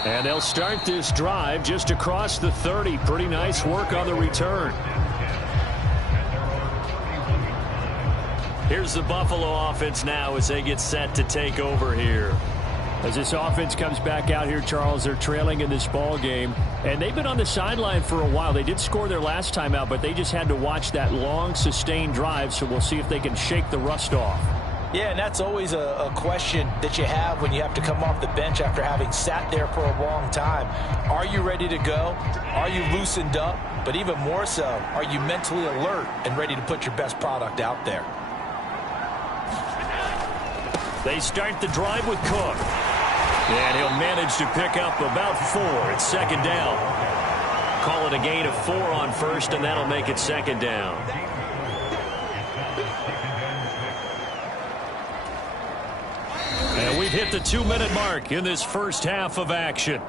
And they'll start this drive just across the 30. Pretty nice work on the return. Here's the Buffalo offense now as they get set to take over here. As this offense comes back out here, Charles, they're trailing in this ball game, and they've been on the sideline for a while. They did score their last time out, but they just had to watch that long, sustained drive, so we'll see if they can shake the rust off. Yeah, and that's always a question that you have when you have to come off the bench after having sat there for a long time. Are you ready to go? Are you loosened up? But even more so, are you mentally alert and ready to put your best product out there? They start the drive with Cook. And he'll manage to pick up about 4. It's second down. Call it a gain of 4 on first, and that'll make it second down. And we've hit the 2-minute mark in this first half of action.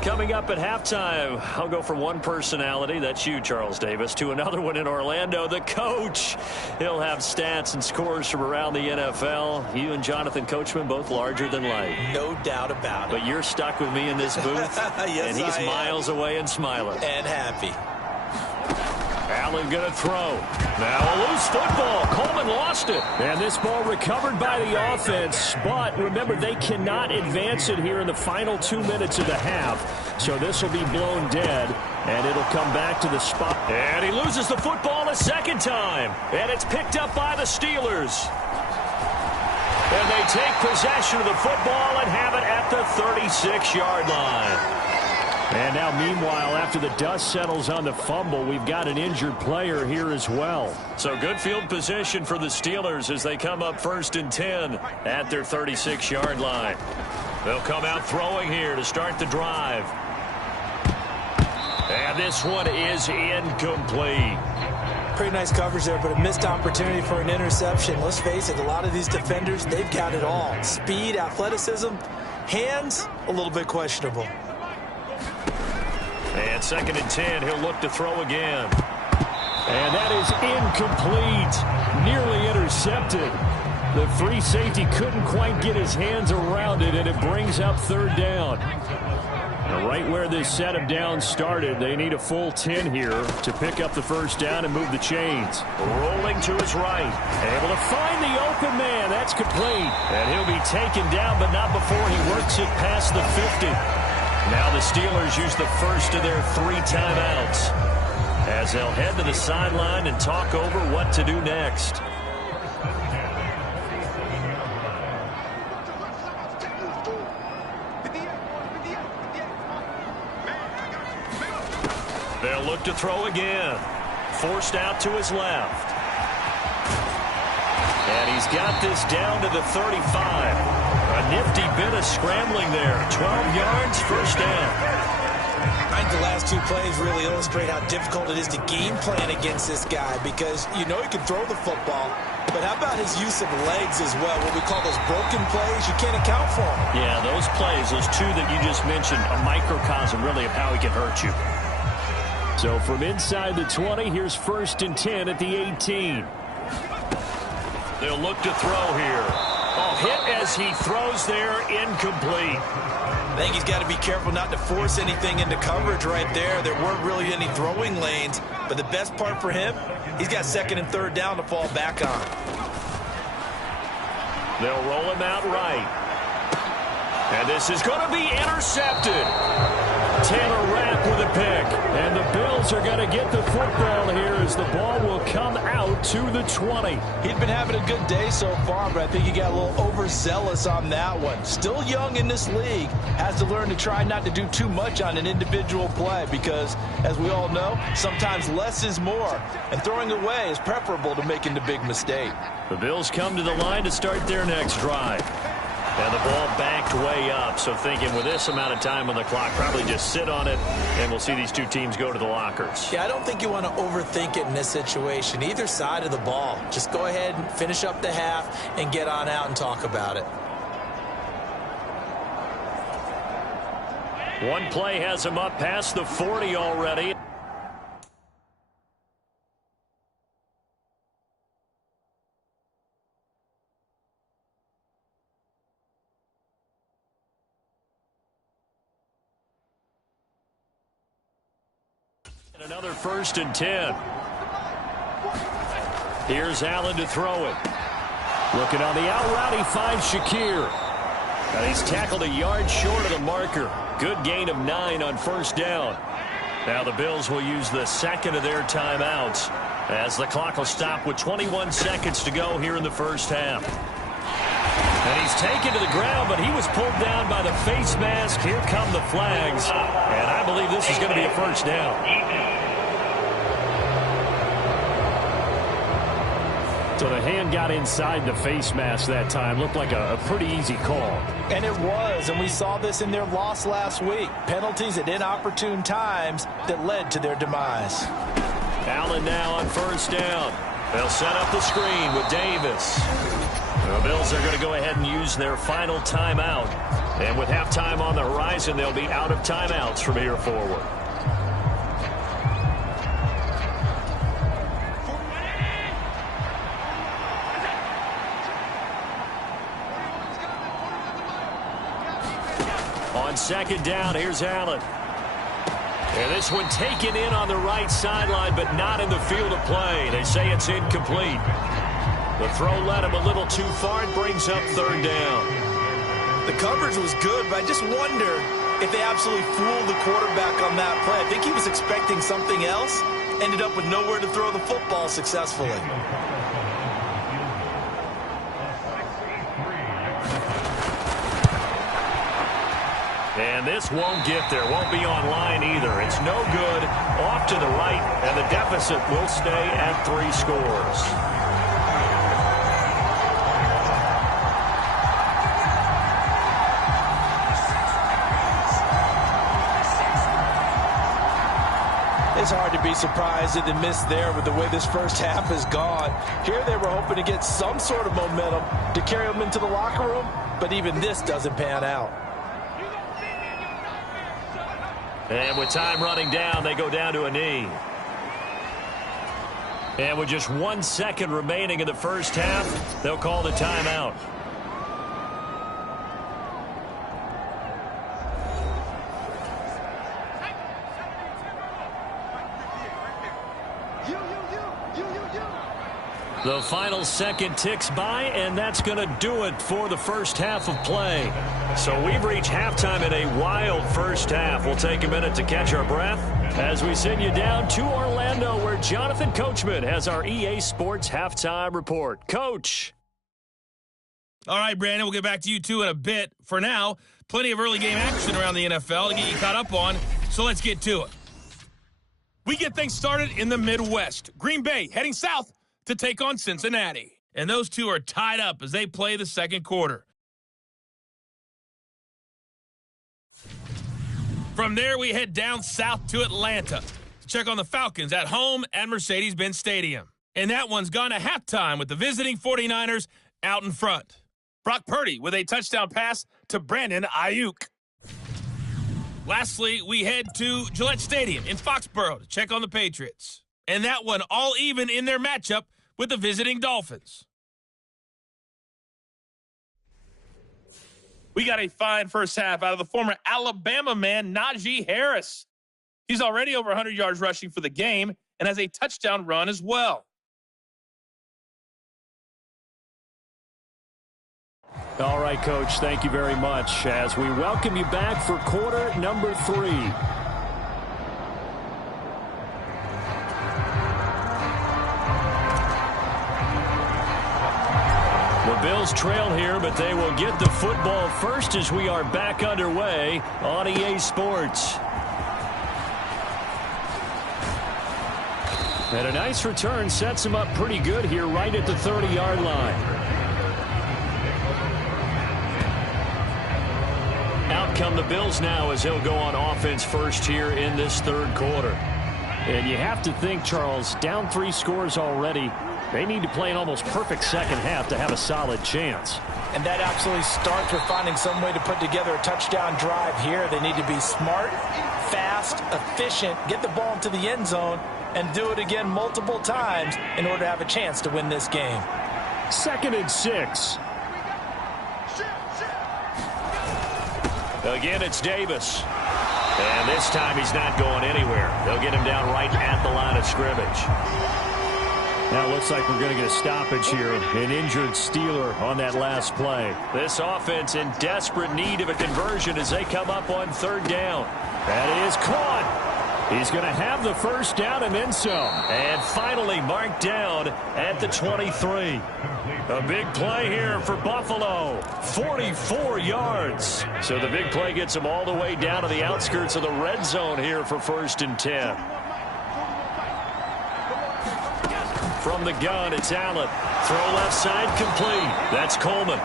Coming up at halftime, I'll go from one personality, that's you, Charles Davis, to another one in Orlando, the coach. He'll have stats and scores from around the NFL. You and Jonathan Coachman, both larger than life. No doubt about it. But you're stuck with me in this booth, yes, and he's miles away and smiling. And happy. Allen going to throw. Now a loose football. Coleman lost it. And this ball recovered by the offense. But remember, they cannot advance it here in the final 2 minutes of the half. So this will be blown dead. And it'll come back to the spot. And he loses the football a second time. And it's picked up by the Steelers. And they take possession of the football and have it at the 36-yard line. And now, meanwhile, after the dust settles on the fumble, we've got an injured player here as well. So good field position for the Steelers as they come up 1st and 10 at their 36-yard line. They'll come out throwing here to start the drive. And this one is incomplete. Pretty nice coverage there, but a missed opportunity for an interception. Let's face it, a lot of these defenders, they've got it all. Speed, athleticism, hands, a little bit questionable. And 2nd and 10, he'll look to throw again. And that is incomplete. Nearly intercepted. The free safety couldn't quite get his hands around it, and it brings up 3rd down. Now, right where this set of downs started, they need a full 10 here to pick up the 1st down and move the chains. Rolling to his right. Able to find the open man. That's complete. And he'll be taken down, but not before he works it past the 50. Now the Steelers use the first of their 3 timeouts as they'll head to the sideline and talk over what to do next. They'll look to throw again. Forced out to his left. And he's got this down to the 35. A nifty bit of scrambling there. 12 yards, 1st down. I think the last 2 plays really illustrate how difficult it is to game plan against this guy because you know he can throw the football, but how about his use of legs as well? What we call those broken plays, you can't account for them. Yeah, those plays, those 2 that you just mentioned, a microcosm really of how he can hurt you. So from inside the 20, here's 1st and 10 at the 18. They'll look to throw here. Oh, hit as he throws there, incomplete. I think he's got to be careful not to force anything into coverage right there. There weren't really any throwing lanes, but the best part for him, he's got 2nd and 3rd down to fall back on. They'll roll him out right. And this is going to be intercepted. Taylor Rapp with a pick. And the Bills are going to get the football here as the ball will come out to the 20. He'd been having a good day so far, but I think he got a little overzealous on that one. Still young in this league. Has to learn to try not to do too much on an individual play because, as we all know, sometimes less is more. And throwing away is preferable to making the big mistake. The Bills come to the line to start their next drive. And the ball backed way up, so thinking with this amount of time on the clock, probably just sit on it, and we'll see these 2 teams go to the lockers. Yeah, I don't think you want to overthink it in this situation, either side of the ball. Just go ahead and finish up the half and get on out and talk about it. One play has him up past the 40 already. Another 1st and 10. Here's Allen to throw it. Looking on the out route, he finds Shakir. And he's tackled a yard short of the marker. Good gain of 9 on first down. Now the Bills will use the second of their timeouts as the clock will stop with 21 seconds to go here in the first half. And he's taken to the ground, but he was pulled down by the face mask. Here come the flags. And I believe this is going to be a first down. So the hand got inside the face mask that time. Looked like a pretty easy call. And it was, and we saw this in their loss last week. Penalties at inopportune times that led to their demise. Allen now on first down. They'll set up the screen with Davis. The Bills are going to go ahead and use their final timeout. And with halftime on the horizon, they'll be out of timeouts from here forward. On second down, here's Allen. And this one taken in on the right sideline, but not in the field of play. They say it's incomplete. The throw led him a little too far and brings up third down. The coverage was good, but I just wonder if they absolutely fooled the quarterback on that play. I think he was expecting something else, ended up with nowhere to throw the football successfully. And this won't get there, won't be online either. It's no good, off to the right, and the deficit will stay at 3 scores. It's hard to be surprised at the miss there with the way this first half has gone. Here they were hoping to get some sort of momentum to carry them into the locker room, but even this doesn't pan out. And with time running down, they go down to a knee. And with just 1 second remaining in the first half, they'll call the timeout. The final second ticks by, and that's going to do it for the first half of play. So we've reached halftime in a wild first half. We'll take a minute to catch our breath as we send you down to Orlando, where Jonathan Coachman has our EA Sports halftime report. Coach. All right, Brandon, we'll get back to you, too, in a bit. For now, plenty of early game action around the NFL to get you caught up on, so let's get to it. We get things started in the Midwest. Green Bay heading south to take on Cincinnati. And those two are tied up as they play the second quarter. From there, we head down south to Atlanta to check on the Falcons at home at Mercedes-Benz Stadium. And that one's gone to halftime with the visiting 49ers out in front. Brock Purdy with a touchdown pass to Brandon Ayuk. Lastly, we head to Gillette Stadium in Foxborough to check on the Patriots. And that one all even in their matchup with the visiting Dolphins. We got a fine first half out of the former Alabama man, Najee Harris. He's already over 100 yards rushing for the game and has a touchdown run as well. All right, Coach, thank you very much as we welcome you back for quarter number 3. The Bills trail here, but they will get the football first as we are back underway on EA Sports. And a nice return sets him up pretty good here right at the 30-yard line. Out come the Bills now as they'll go on offense first here in this third quarter. And you have to think, Charles, down 3 scores already. They need to play an almost perfect second half to have a solid chance. And that absolutely starts with finding some way to put together a touchdown drive here. They need to be smart, fast, efficient, get the ball into the end zone, and do it again multiple times in order to have a chance to win this game. 2nd and 6. Again, it's Davis. And this time he's not going anywhere. They'll get him down right at the line of scrimmage. Now it looks like we're going to get a stoppage here. An injured Steeler on that last play. This offense in desperate need of a conversion as they come up on third down. That is caught. He's going to have the first down and then some. And finally marked down at the 23. A big play here for Buffalo. 44 yards. So the big play gets them all the way down to the outskirts of the red zone here for 1st and 10. From the gun, it's Allen. Throw left side complete. That's Coleman.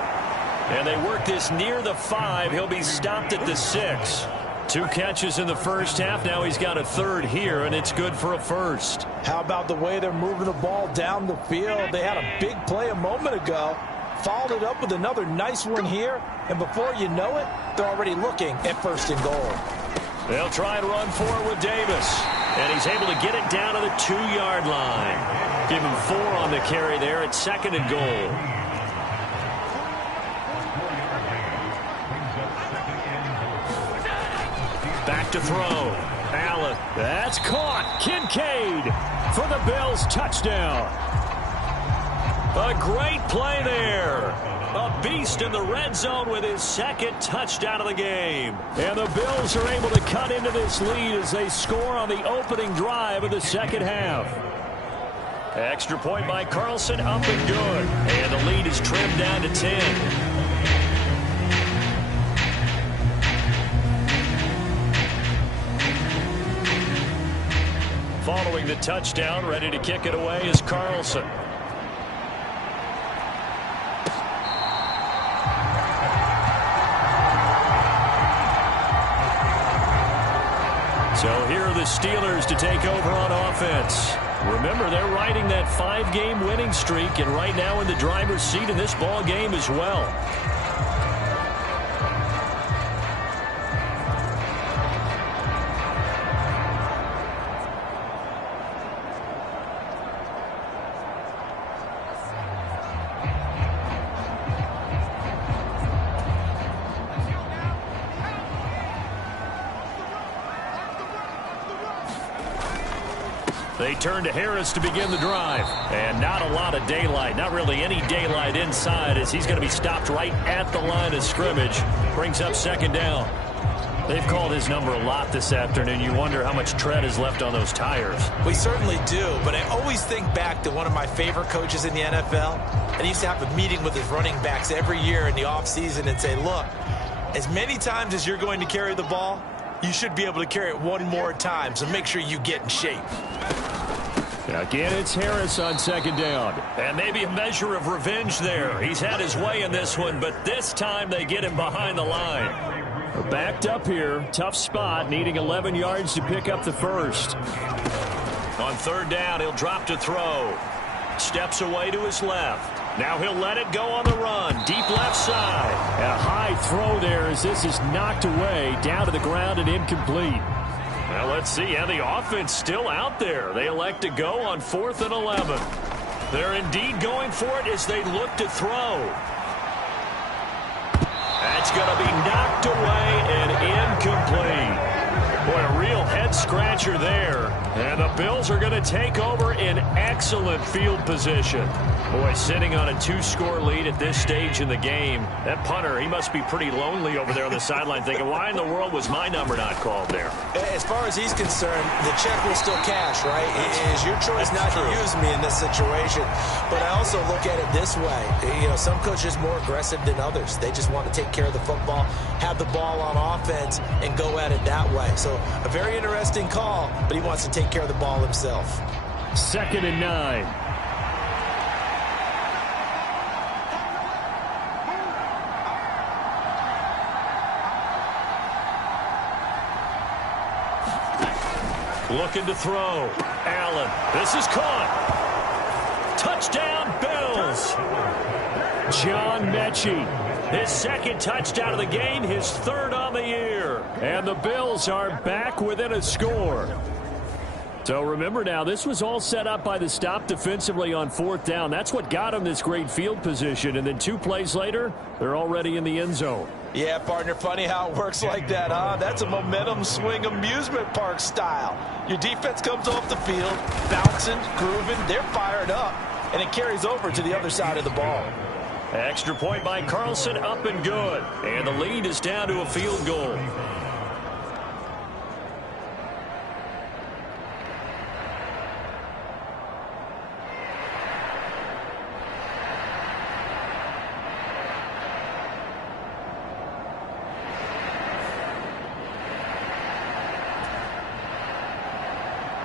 And they work this near the 5. He'll be stopped at the 6. 2 catches in the first half. Now he's got a third here, and it's good for a first. How about the way they're moving the ball down the field? They had a big play a moment ago. Followed it up with another nice one here. And before you know it, they're already looking at 1st and goal. They'll try and run forward with Davis. And he's able to get it down to the 2-yard line. Give him 4 on the carry there at 2nd and goal. Back to throw. Allen. That's caught. Kincaid for the Bills touchdown. A great play there. A beast in the red zone with his 2nd touchdown of the game. And the Bills are able to cut into this lead as they score on the opening drive of the second half. Extra point by Carlson, up and good. And the lead is trimmed down to 10. Following the touchdown, ready to kick it away is Carlson. So here are the Steelers to take over on offense. Remember, they're riding that 5-game winning streak, and right now in the driver's seat in this ball game as well. They turn to Harris to begin the drive. And not a lot of daylight. Not really any daylight inside as he's going to be stopped right at the line of scrimmage. Brings up 2nd down. They've called his number a lot this afternoon. You wonder how much tread is left on those tires. We certainly do, but I always think back to one of my favorite coaches in the NFL. And he used to have a meeting with his running backs every year in the offseason and say, look, as many times as you're going to carry the ball, you should be able to carry it one more time, so make sure you get in shape. Again, it's Harris on 2nd down. And maybe a measure of revenge there. He's had his way in this one, but this time they get him behind the line. We're backed up here. Tough spot, needing 11 yards to pick up the first. On 3rd down, he'll drop to throw. Steps away to his left. Now he'll let it go on the run. Deep left side. And a high throw there as this is knocked away, down to the ground and incomplete. Well, let's see. And the offense still out there. They elect to go on 4th and 11. They're indeed going for it as they look to throw. That's going to be knocked away and incomplete. Boy, a real head-scratcher there. And the Bills are going to take over in excellent field position. Boy, sitting on a 2-score lead at this stage in the game. That punter, he must be pretty lonely over there on the sideline thinking, why in the world was my number not called there? As far as he's concerned, the check will still cash, right? It is your choice not to use me in this situation. But I also look at it this way. You know, some coaches are more aggressive than others. They just want to take care of the football, have the ball on offense, and go at it that way. So a very interesting call, but he wants to take care of the ball himself. 2nd and 9. Looking to throw. Allen. This is caught. Touchdown, Bills. John Mechie. His 2nd touchdown of the game, his 3rd on the year. And the Bills are back within a score. So remember now, this was all set up by the stop defensively on 4th down. That's what got them this great field position. And then 2 plays later, they're already in the end zone. Yeah, partner, funny how it works like that, huh? That's a momentum swing amusement park style. Your defense comes off the field, bouncing, grooving, they're fired up, and it carries over to the other side of the ball. Extra point by Carlson, up and good. And the lead is down to a field goal.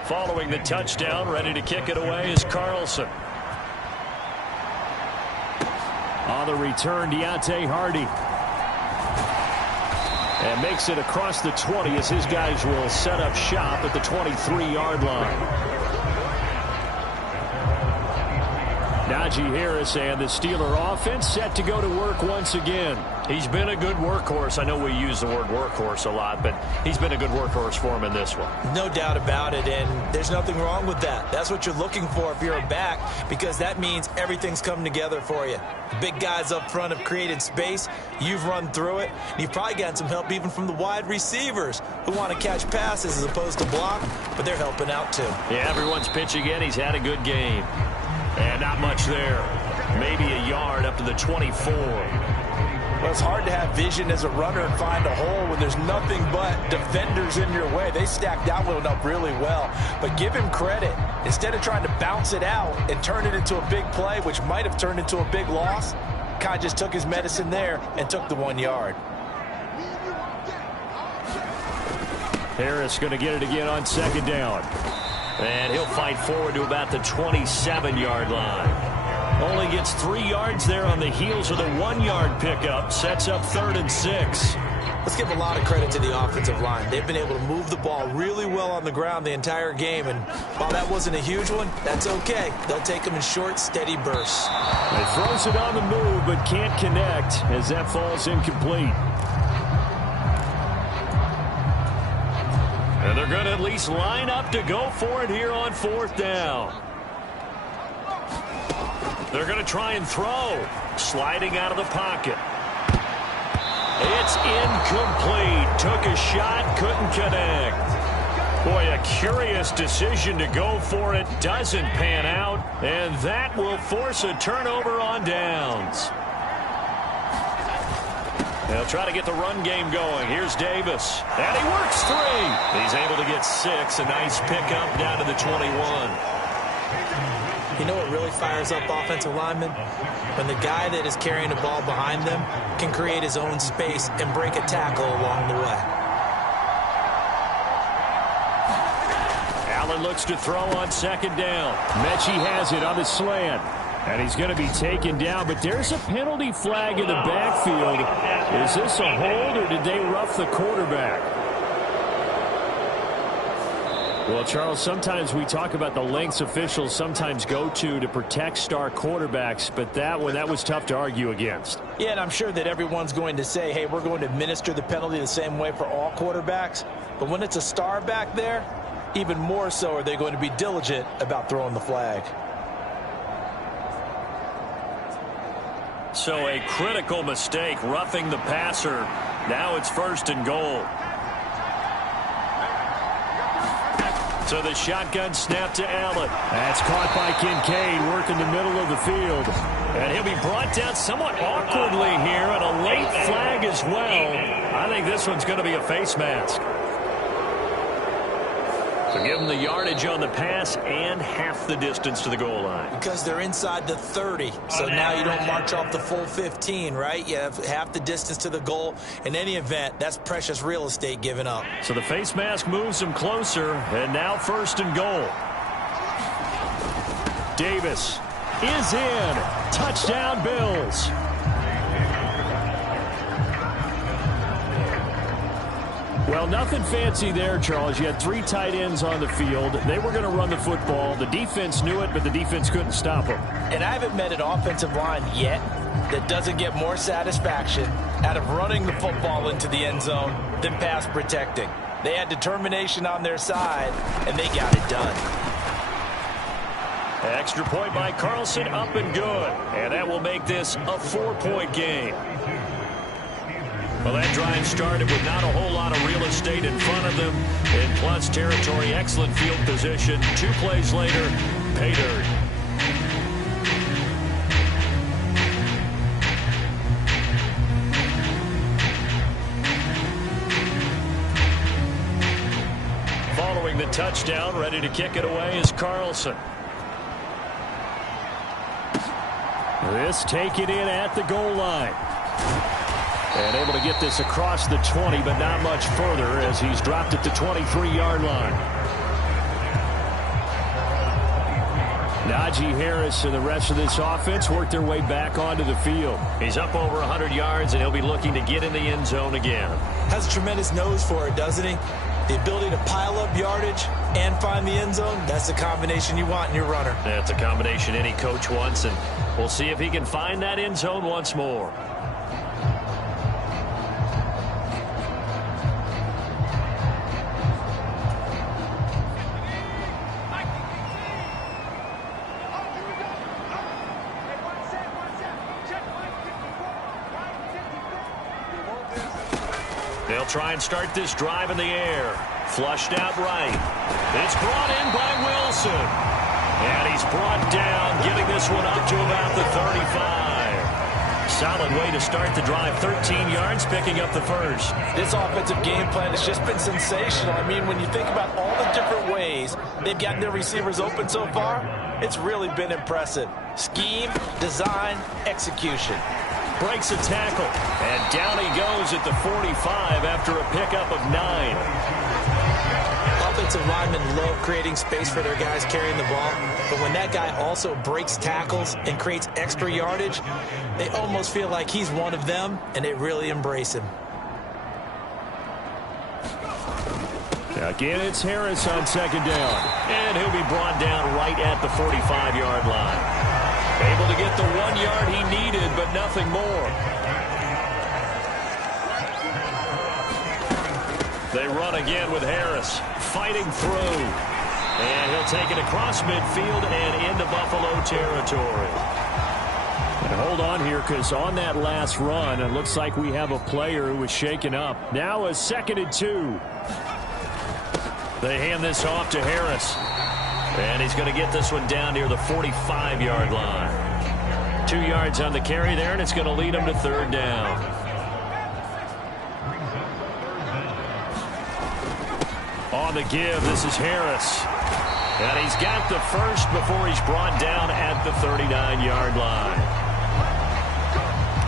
Following the touchdown, ready to kick it away is Carlson. On the return, Deontay Hardy. And makes it across the 20 as his guys will set up shop at the 23-yard line. Najee Harris and the Steeler offense set to go to work once again. He's been a good workhorse. I know we use the word workhorse a lot, but he's been a good workhorse for him in this one. No doubt about it, and there's nothing wrong with that. That's what you're looking for if you're a back, because that means everything's coming together for you. The big guys up front have created space. You've run through it. And you've probably gotten some help even from the wide receivers who want to catch passes as opposed to block, but they're helping out too. Yeah, everyone's pitching in. He's had a good game. And not much there. Maybe a yard up to the 24. Well, it's hard to have vision as a runner and find a hole when there's nothing but defenders in your way. They stacked that one up really well. But give him credit. Instead of trying to bounce it out and turn it into a big play, which might have turned into a big loss, kind of just took his medicine there and took the 1 yard. Harris going to get it again on second down. And he'll fight forward to about the 27-yard line. Only gets 3 yards there on the heels of the 1-yard pickup. Sets up 3rd and 6. Let's give a lot of credit to the offensive line. They've been able to move the ball really well on the ground the entire game. And while that wasn't a huge one, that's okay. They'll take them in short, steady bursts. He throws it on the move but can't connect as that falls incomplete. And they're going to at least line up to go for it here on 4th down. They're going to try and throw. Sliding out of the pocket. It's incomplete. Took a shot, couldn't connect. Boy, a curious decision to go for it. Doesn't pan out. And that will force a turnover on downs. They'll try to get the run game going. Here's Davis. And he works 3. He's able to get 6. A nice pickup down to the 21. You know what really fires up offensive linemen? When the guy that is carrying the ball behind them can create his own space and break a tackle along the way. Allen looks to throw on second down. Mechie has it on the slant. And he's going to be taken down, but there's a penalty flag in the backfield. Is this a hold, or did they rough the quarterback? Well, Charles, sometimes we talk about the lengths officials sometimes go to protect star quarterbacks, but that was tough to argue against. Yeah, and I'm sure that everyone's going to say, hey, we're going to administer the penalty the same way for all quarterbacks. But when it's a star back there, even more so are they going to be diligent about throwing the flag. So a critical mistake, roughing the passer. Now it's 1st and goal. So the shotgun snap to Allen. That's caught by Kincaid, working the middle of the field. And he'll be brought down somewhat awkwardly here, and a late flag as well. I think this one's going to be a face mask. So give them the yardage on the pass and half the distance to the goal line. Because they're inside the 30. So now you don't march off the full 15, right? You have half the distance to the goal. In any event, that's precious real estate given up. So the face mask moves them closer, and now 1st and goal. Davis is in. Touchdown, Bills. Well, nothing fancy there, Charles. You had 3 tight ends on the field. They were going to run the football. The defense knew it, but the defense couldn't stop them. And I haven't met an offensive line yet that doesn't get more satisfaction out of running the football into the end zone than pass protecting. They had determination on their side, and they got it done. Extra point by Carlson, up and good. And that will make this a 4-point game. Well, that drive started with not a whole lot of real estate in front of them. In plus territory, excellent field position. 2 plays later, pay dirt. Following the touchdown, ready to kick it away is Carlson. This taken in at the goal line. And able to get this across the 20, but not much further as he's dropped at the 23-yard line. Najee Harris and the rest of this offense work their way back onto the field. He's up over 100 yards, and he'll be looking to get in the end zone again. Has a tremendous nose for it, doesn't he? The ability to pile up yardage and find the end zone, that's the combination you want in your runner. That's a combination any coach wants, and we'll see if he can find that end zone once more. They'll try and start this drive in the air. Flushed out right. It's brought in by Wilson. And he's brought down, giving this one up to about the 35. Solid way to start the drive. 13 yards, picking up the first. This offensive game plan has just been sensational. I mean, when you think about all the different ways they've gotten their receivers open so far, it's really been impressive. Scheme, design, execution. Breaks a tackle, and down he goes at the 45 after a pickup of 9. Offensive linemen love creating space for their guys carrying the ball, but when that guy also breaks tackles and creates extra yardage, they almost feel like he's one of them, and they really embrace him. Again, it's Harris on second down. And he'll be brought down right at the 45-yard line. Able to get the 1 yard he needed, but nothing more. They run again with Harris, fighting through. And he'll take it across midfield and into Buffalo territory. And hold on here, because on that last run, it looks like we have a player who was shaken up. Now a 2nd and 2. They hand this off to Harris. And he's going to get this one down near the 45-yard line. 2 yards on the carry there, and it's going to lead him to 3rd down. On the give, this is Harris. And he's got the first before he's brought down at the 39-yard line.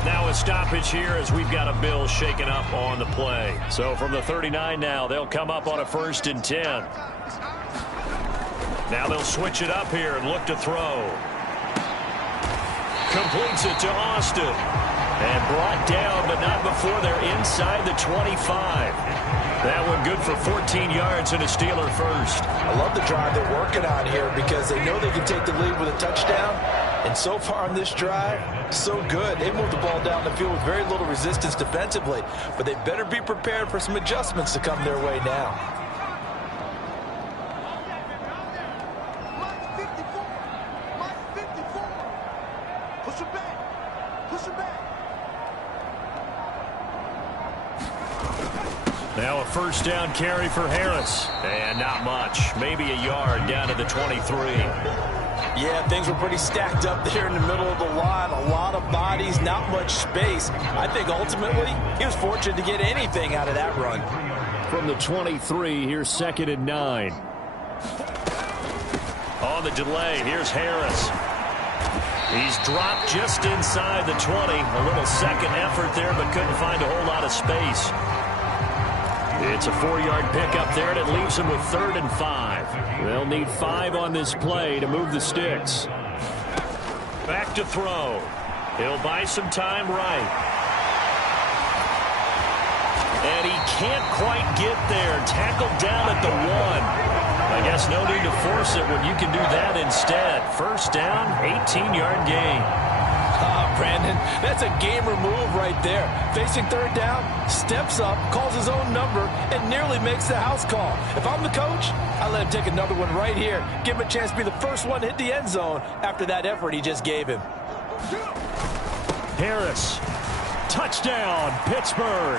Now a stoppage here as we've got a Bill shaken up on the play. So from the 39 now, they'll come up on a 1st and 10. Now they'll switch it up here and look to throw. Completes it to Austin. And brought down, but not before they're inside the 25. That one good for 14 yards and a Steeler first. I love the drive they're working on here because they know they can take the lead with a touchdown. And so far on this drive, so good. They moved the ball down the field with very little resistance defensively. But they better be prepared for some adjustments to come their way now. Now a 1st down carry for Harris. And not much. Maybe a yard down to the 23. Yeah, things were pretty stacked up there in the middle of the line. A lot of bodies, not much space. I think ultimately he was fortunate to get anything out of that run. From the 23, here's 2nd and 9. On the delay, here's Harris. He's dropped just inside the 20. A little second effort there, but couldn't find a whole lot of space. It's a 4-yard pickup there, and it leaves him with 3rd and 5. They'll need 5 on this play to move the sticks. Back to throw. He'll buy some time right. And he can't quite get there. Tackled down at the 1. I guess no need to force it when you can do that instead. 1st down, 18-yard gain. Brandon, that's a gamer move right there. Facing 3rd down, steps up, calls his own number, and nearly makes the house call. If I'm the coach, I let him take another one right here. Give him a chance to be the first one to hit the end zone after that effort he just gave him. Harris. Touchdown, Pittsburgh.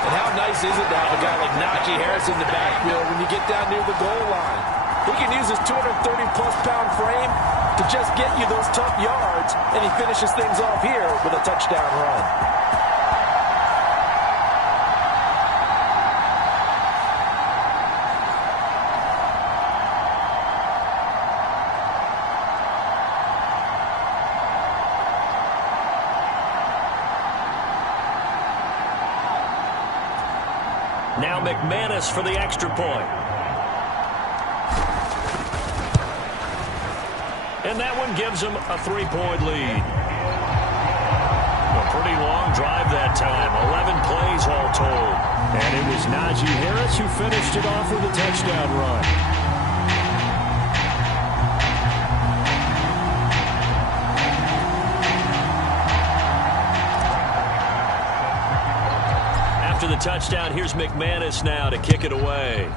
And how nice is it to have a guy like Najee Harris in the backfield when you get down near the goal line? He can use his 230-plus pound frame to just get you those tough yards, and he finishes things off here with a touchdown run. Now McManus for the extra point. And that one gives him a 3-point lead. A pretty long drive that time. 11 plays all told. And it was Najee Harris who finished it off with a touchdown run. After the touchdown, here's McManus now to kick it away.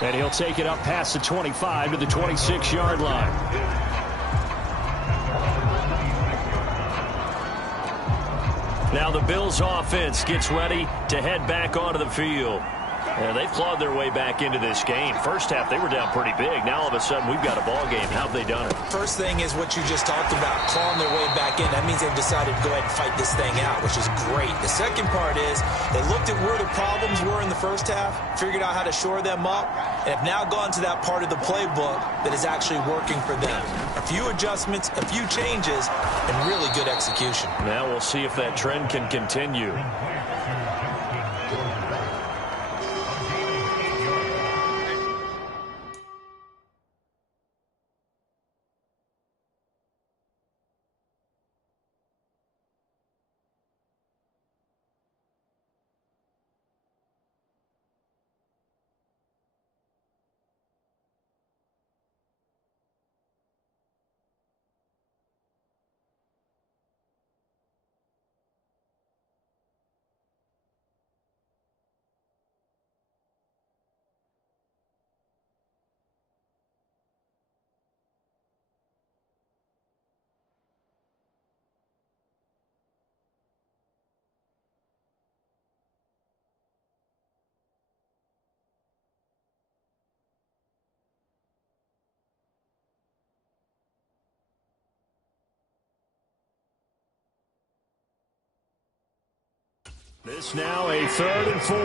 And he'll take it up past the 25 to the 26-yard line. Now the Bills offense gets ready to head back onto the field. Yeah, they've clawed their way back into this game. First half, they were down pretty big. Now, all of a sudden, we've got a ball game. How have they done it? First thing is what you just talked about, clawing their way back in. That means they've decided to go ahead and fight this thing out, which is great. The second part is they looked at where the problems were in the first half, figured out how to shore them up, and have now gone to that part of the playbook that is actually working for them. A few adjustments, a few changes, and really good execution. Now we'll see if that trend can continue. This now a 3rd and 4.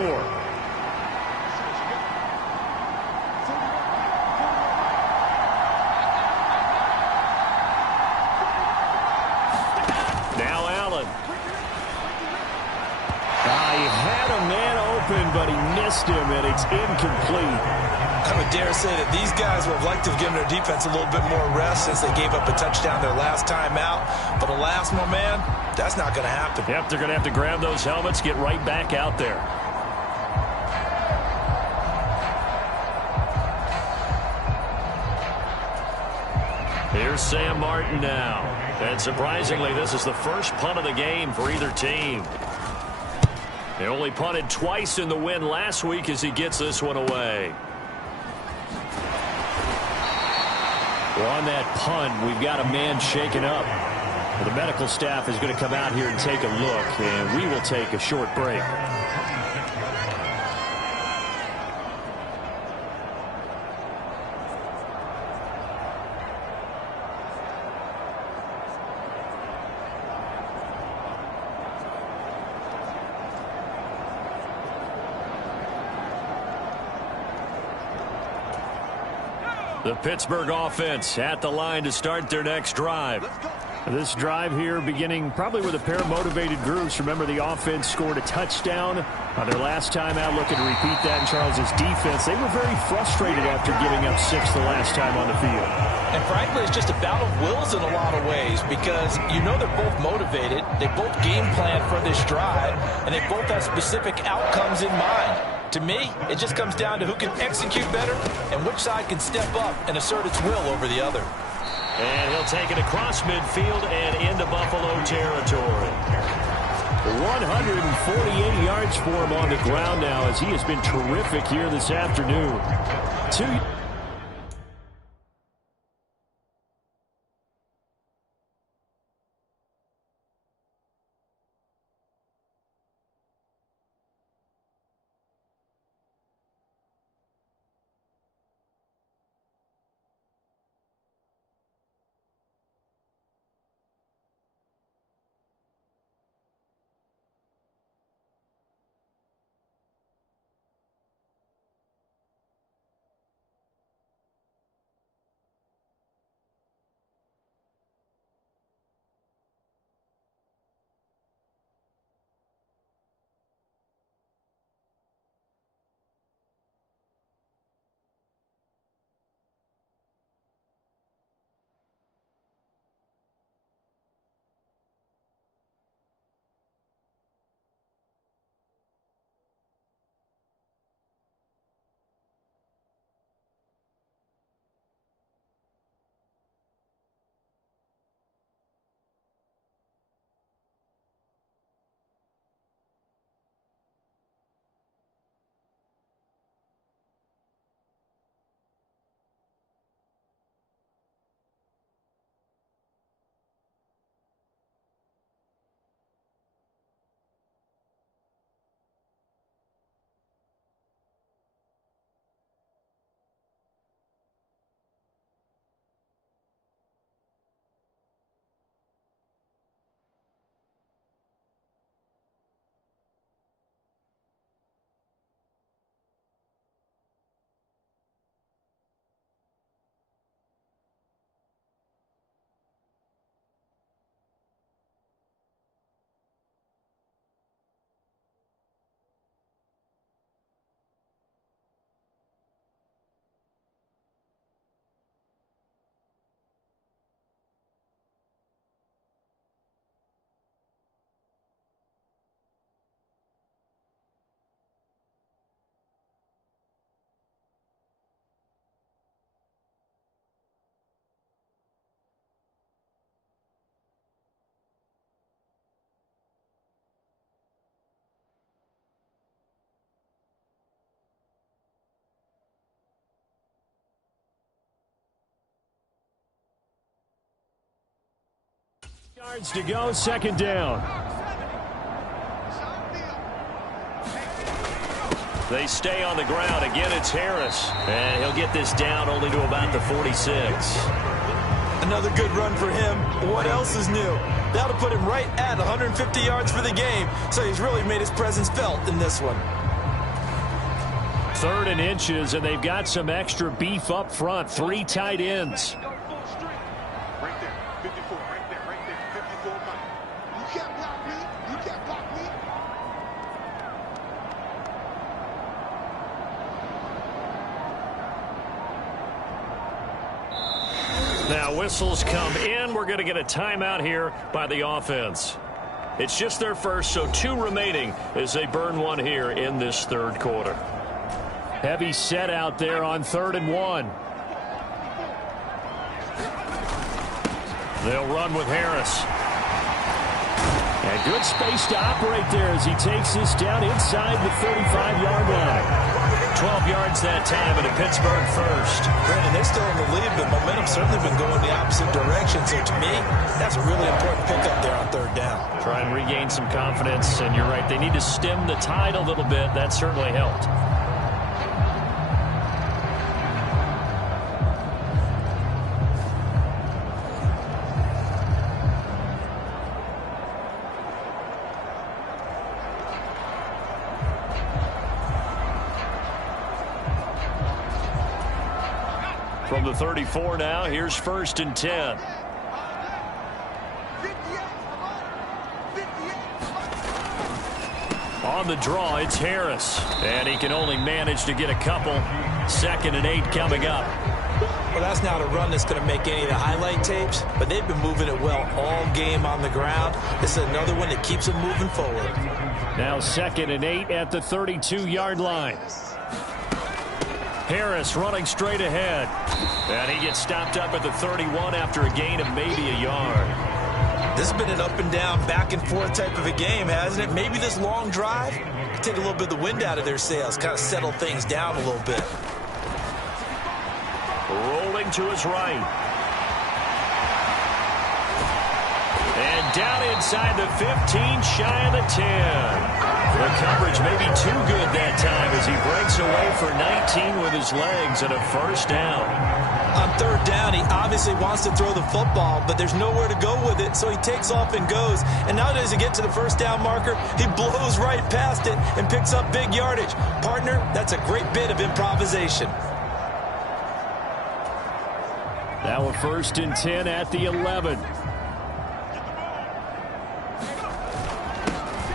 Now Allen. He had a man open, but he missed him, and it's incomplete. I would dare say that these guys would have liked to have given their defense a little bit more rest since they gave up a touchdown their last time out. But alas, my man, that's not going to happen. Yep, they're going to have to grab those helmets, get right back out there. Here's Sam Martin now. And surprisingly, this is the first punt of the game for either team. They only punted twice in the win last week as he gets this one away. Well, on that punt, we've got a man shaken up. Well, the medical staff is going to come out here and take a look, and we will take a short break. The Pittsburgh offense at the line to start their next drive. This drive here beginning probably with a pair of motivated groups. Remember, the offense scored a touchdown on their last time out. Looking to repeat that in Charles's defense. They were very frustrated after giving up 6 the last time on the field. And frankly, it's just a battle of wills in a lot of ways because you know they're both motivated. They both game plan for this drive, and they both have specific outcomes in mind. To me, it just comes down to who can execute better and which side can step up and assert its will over the other. And he'll take it across midfield and into Buffalo territory. 148 yards for him on the ground now, as he has been terrific here this afternoon. Yards to go, second down. They stay on the ground. Again, it's Harris. And he'll get this down only to about the 46. Another good run for him. What else is new? That'll put him right at 150 yards for the game. So he's really made his presence felt in this one. 3rd and inches, and they've got some extra beef up front. 3 tight ends. Right there, 54, right there, 54 back. You can't block me. You can't block me. Now whistles come in. We're going to get a timeout here by the offense. It's just their first, so 2 remaining as they burn one here in this 3rd quarter. Heavy set out there on 3rd and 1. They'll run with Harris. And good space to operate there as he takes this down inside the 35-yard line. 12 yards that time, and a Pittsburgh first. Brandon, they're still in the lead, but momentum's certainly been going the opposite direction. So to me, that's a really important pickup there on 3rd down. Try and regain some confidence, and you're right, they need to stem the tide a little bit. That certainly helped. From the 34 now, here's 1st and 10. On the draw, it's Harris. And he can only manage to get a couple. 2nd and 8 coming up. Well, that's not a run that's going to make any of the highlight tapes, but they've been moving it well all game on the ground. This is another one that keeps them moving forward. Now 2nd and 8 at the 32-yard line. Harris running straight ahead. And he gets stopped up at the 31 after a gain of maybe a yard. This has been an up and down, back and forth type of a game, hasn't it? Maybe this long drive could take a little bit of the wind out of their sails, kind of settle things down a little bit. Rolling to his right. And down inside the 15, shy of the 10. The coverage may be too good that time as he breaks away for 19 with his legs and a first down. On third down, he obviously wants to throw the football, but there's nowhere to go with it, so he takes off and goes. And now does he get to the first down marker, he blows right past it and picks up big yardage. Partner, that's a great bit of improvisation. Now a 1st and 10 at the 11.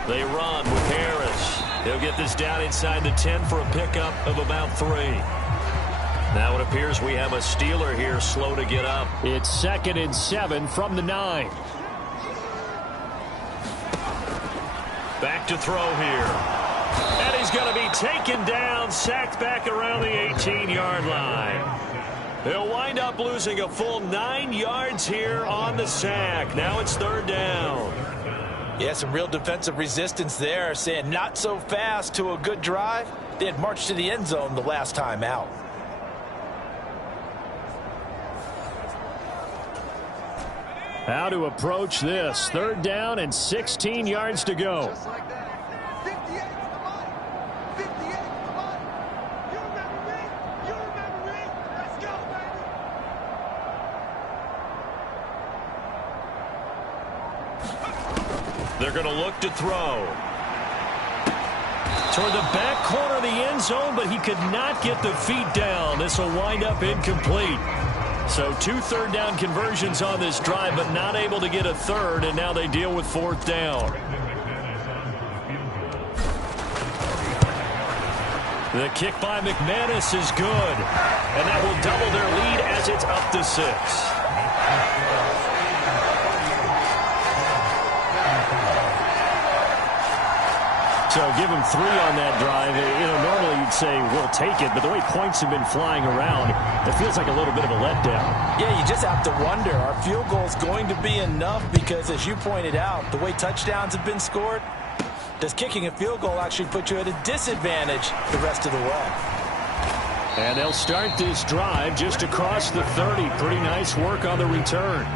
They run with Harris. He'll get this down inside the 10 for a pickup of about 3. Now it appears we have a Steeler here slow to get up. It's 2nd and 7 from the 9. Back to throw here. And he's going to be taken down, sacked back around the 18-yard line. He'll wind up losing a full 9 yards here on the sack. Now it's 3rd down. Yeah, some real defensive resistance there, saying not so fast to a good drive. They had marched to the end zone the last time out. How to approach this. 3rd down and 16 yards to go. They're going to look to throw. Toward the back corner of the end zone, but he could not get the feet down. This will wind up incomplete. So 2 3rd down conversions on this drive, but not able to get a 3rd, and now they deal with 4th down. The kick by McManus is good, and that will double their lead as it's up to 6. So give him 3 on that drive. Normally you'd say, we'll take it, but the way points have been flying around, it feels like a little bit of a letdown. Yeah, you just have to wonder, are field goals going to be enough? Because as you pointed out, the way touchdowns have been scored, does kicking a field goal actually put you at a disadvantage the rest of the way? And they'll start this drive just across the 30. Pretty nice work on the return.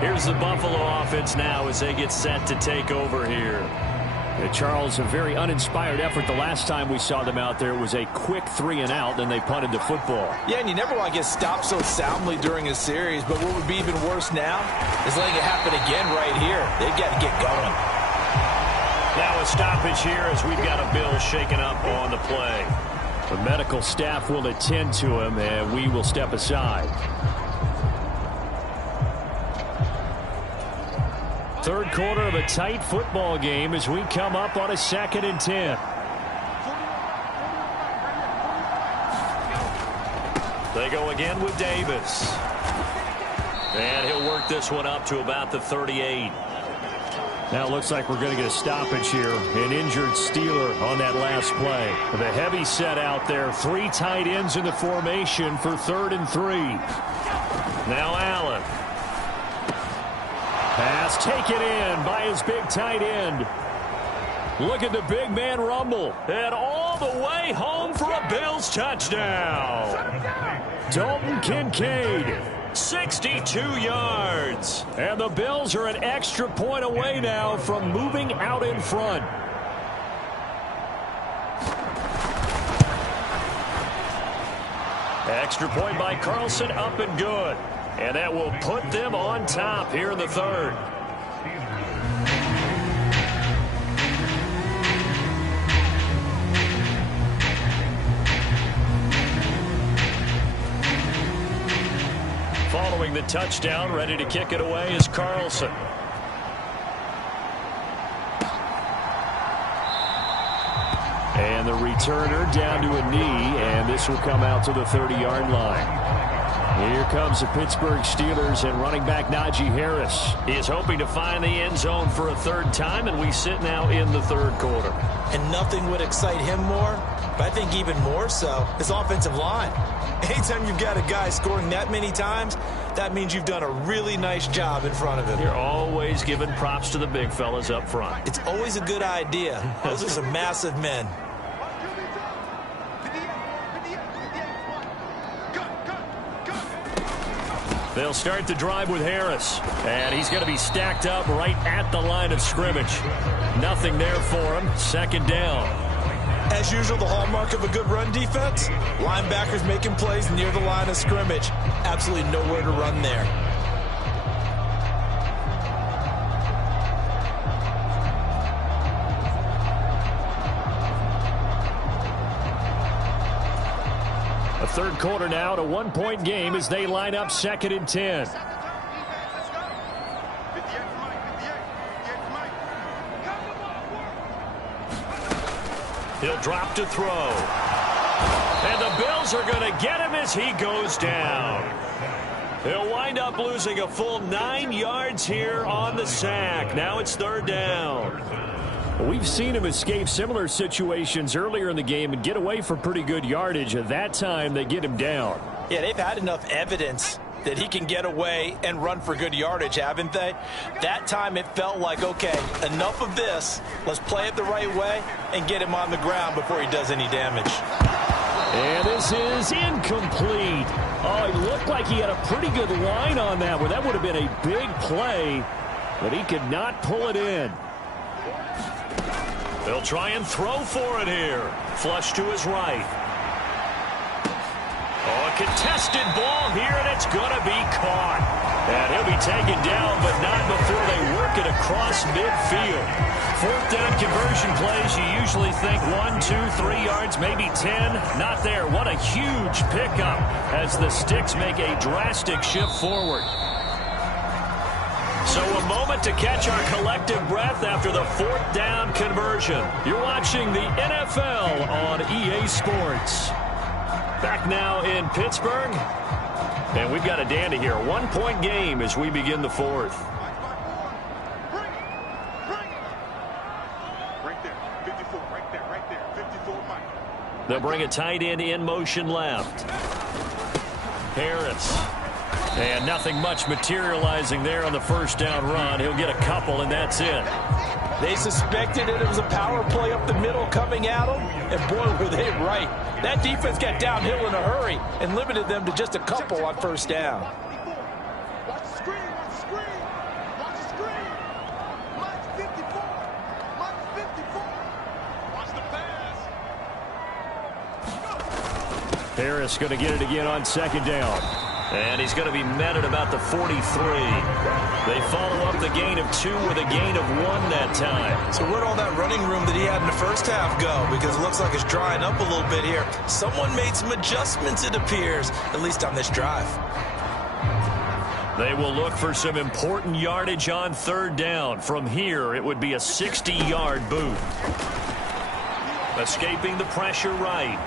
Here's the Buffalo offense now as they get set to take over here. Charles, a very uninspired effort. The last time we saw them out there was a quick 3 and out, then they punted the football. Yeah, and you never want to get stopped so soundly during a series, but what would be even worse now is letting it happen again right here. They've got to get going. Now a stoppage here as we've got a Bill shaken up on the play. The medical staff will attend to him, and we will step aside. 3rd quarter of a tight football game as we come up on a 2nd and 10. They go again with Davis. And he'll work this one up to about the 38. Now it looks like we're going to get a stoppage here. An injured Steeler on that last play. The heavy set out there. 3 tight ends in the formation for 3rd and 3. Now Allen. Pass taken in by his big tight end. Look at the big man rumble. And all the way home for a Bills touchdown. Dalton Kincaid. 62 yards. And the Bills are an extra point away now from moving out in front. Extra point by Carlson, up and good. And that will put them on top here in the 3rd. Following the touchdown, ready to kick it away is Carlson. And the returner down to a knee, and this will come out to the 30-yard line. Here comes the Pittsburgh Steelers and running back Najee Harris. He is hoping to find the end zone for a 3rd time, and we sit now in the 3rd quarter. and nothing would excite him more, but I think even more so, his offensive line. Anytime you've got a guy scoring that many times, that means you've done a really nice job in front of him. You're always giving props to the big fellas up front. It's always a good idea. Those are some massive men. They'll start the drive with Harris, and he's going to be stacked up right at the line of scrimmage. Nothing there for him. Second down. As usual, the hallmark of a good run defense, linebackers making plays near the line of scrimmage. Absolutely nowhere to run there. A third quarter now, to 1-point game as they line up 2nd and 10. He'll drop to throw. And the Bills are going to get him as he goes down. He'll wind up losing a full 9 yards here on the sack. Now it's 3rd down. We've seen him escape similar situations earlier in the game and get away for pretty good yardage. At that time, they get him down. Yeah, they've had enough evidence that he can get away and run for good yardage, haven't they? That time it felt like, okay, enough of this. Let's play it the right way and get him on the ground before he does any damage. And this is incomplete. Oh, it looked like he had a pretty good line on that one. That would have been a big play, but he could not pull it in. They'll try and throw for it here. Flush to his right. Oh, a contested ball here, and it's going to be caught. And he'll be taken down, but not before they work it across midfield. 4th down conversion plays, you usually think 1, 2, 3 yards, maybe 10. Not there. What a huge pickup as the Sticks make a drastic shift forward. So a moment to catch our collective breath after the 4th down conversion. You're watching the NFL on EA Sports. Back now in Pittsburgh. And we've got a dandy here. 1-point game as we begin the 4th. Right there, 54, right there, 54, Mike. They'll bring a tight end in motion left. Harris. And nothing much materializing there on the 1st down run. He'll get a couple, and that's it. They suspected it was a power play up the middle coming at them, and boy, were they right. That defense got downhill in a hurry and limited them to just a couple on 1st down. Watch the screen, watch the screen, watch the screen. Mike's 54, Mike's 54. Watch the pass. Harris going to get it again on 2nd down. And he's going to be met at about the 43. They follow up the gain of 2 with a gain of 1 that time. So where'd all that running room that he had in the 1st half go? Because it looks like it's drying up a little bit here. Someone made some adjustments, it appears, at least on this drive. They will look for some important yardage on 3rd down. From here, it would be a 60-yard boot. Escaping the pressure right.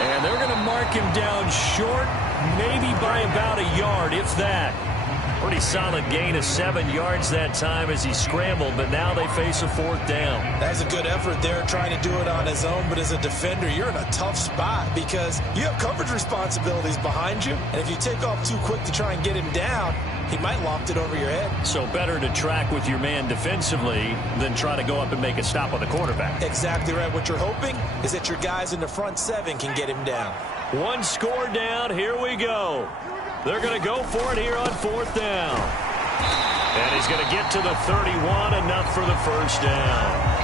And they're going to mark him down short, maybe by about a yard, if that. Pretty solid gain of 7 yards that time as he scrambled, but now they face a 4th down. That's a good effort there, trying to do it on his own, but as a defender, you're in a tough spot because you have coverage responsibilities behind you, and if you take off too quick to try and get him down, he might loft it over your head. So better to track with your man defensively than try to go up and make a stop on the quarterback. Exactly right. What you're hoping is that your guys in the front 7 can get him down. 1 score down. Here we go. They're going to go for it here on 4th down. And he's going to get to the 31, enough for the 1st down.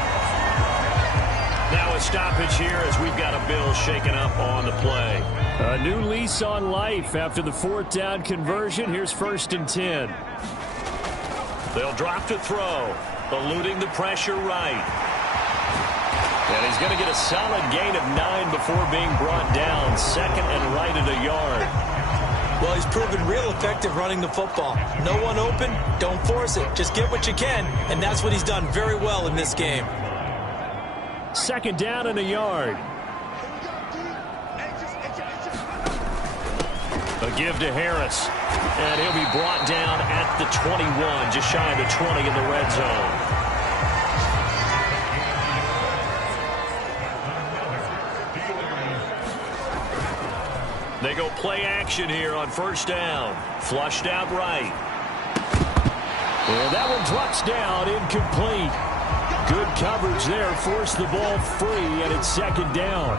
Now a stoppage here as we've got a Bill shaken up on the play. A new lease on life after the 4th down conversion. Here's 1st and 10. They'll drop to throw, eluding the pressure right. And he's going to get a solid gain of 9 before being brought down. 2nd and right at a yard. Well, he's proven real effective running the football. No one open, don't force it. Just get what you can, and that's what he's done very well in this game. 2nd down and a yard. A give to Harris. And he'll be brought down at the 21, just shy of the 20 in the red zone. They go play action here on first down. Flushed out right. Well, that one drops down, incomplete. Good coverage there, forced the ball free, and it's second down.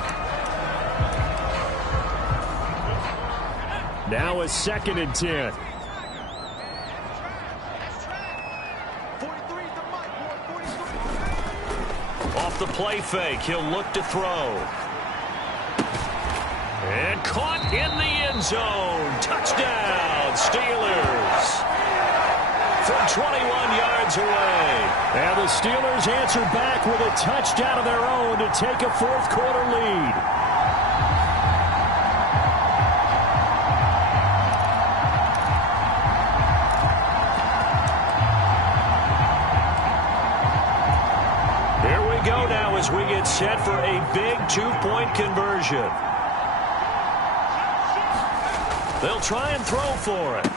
Now a 2nd and 10. Off the play fake, he'll look to throw. And caught in the end zone. Touchdown, Steelers. From 21 yards away. And the Steelers answer back with a touchdown of their own to take a fourth-quarter lead. Here we go now as we get set for a big two-point conversion. They'll try and throw for it.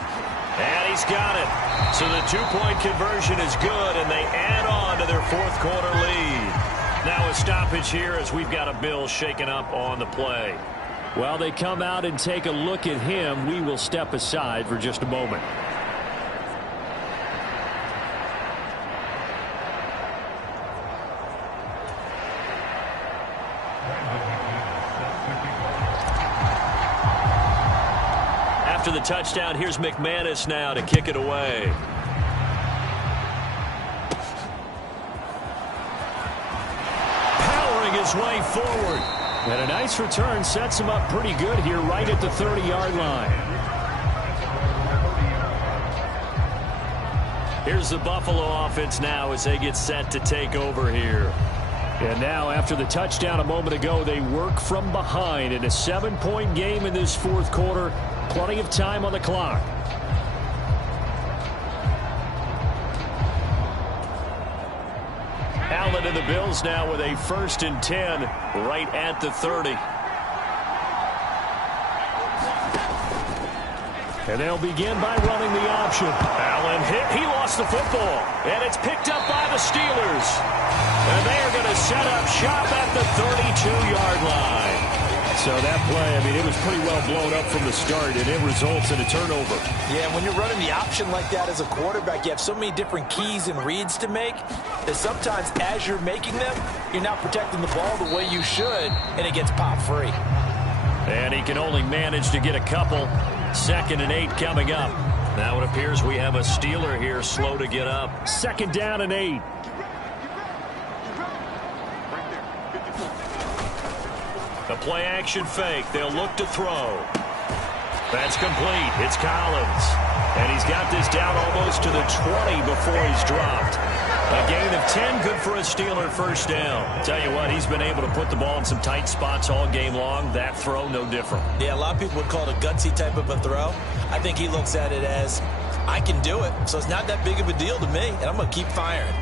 And he's got it. So the two-point conversion is good, and they add on to their fourth-quarter lead. Now a stoppage here as we've got a Bill shaken up on the play. While they come out and take a look at him, we will step aside for just a moment. After the touchdown, here's McManus now to kick it away. Powering his way forward. And a nice return sets him up pretty good here right at the 30-yard line. Here's the Buffalo offense now as they get set to take over here. And now, after the touchdown a moment ago, they work from behind in a 7-point game in this fourth quarter. Plenty of time on the clock. Allen and the Bills now with a 1st and 10 right at the 30. And they'll begin by running the option. Allen hit. He lost the football. And it's picked up by the Steelers. And they are going to set up shop at the 32-yard line. So that play, I mean, it was pretty well blown up from the start, and it results in a turnover. Yeah, when you're running the option like that as a quarterback, you have so many different keys and reads to make that sometimes as you're making them, you're not protecting the ball the way you should, and it gets pop free. And he can only manage to get a couple. 2nd and 8 coming up. Now it appears we have a Steeler here slow to get up. 2nd down and 8. The play action fake. They'll look to throw. That's complete. It's Collins. And he's got this down almost to the 20 before he's dropped. A gain of 10, good for a Steeler first down. Tell you what, he's been able to put the ball in some tight spots all game long. That throw, no different. Yeah, a lot of people would call it a gutsy type of a throw. I think he looks at it as, I can do it, so it's not that big of a deal to me, and I'm going to keep firing.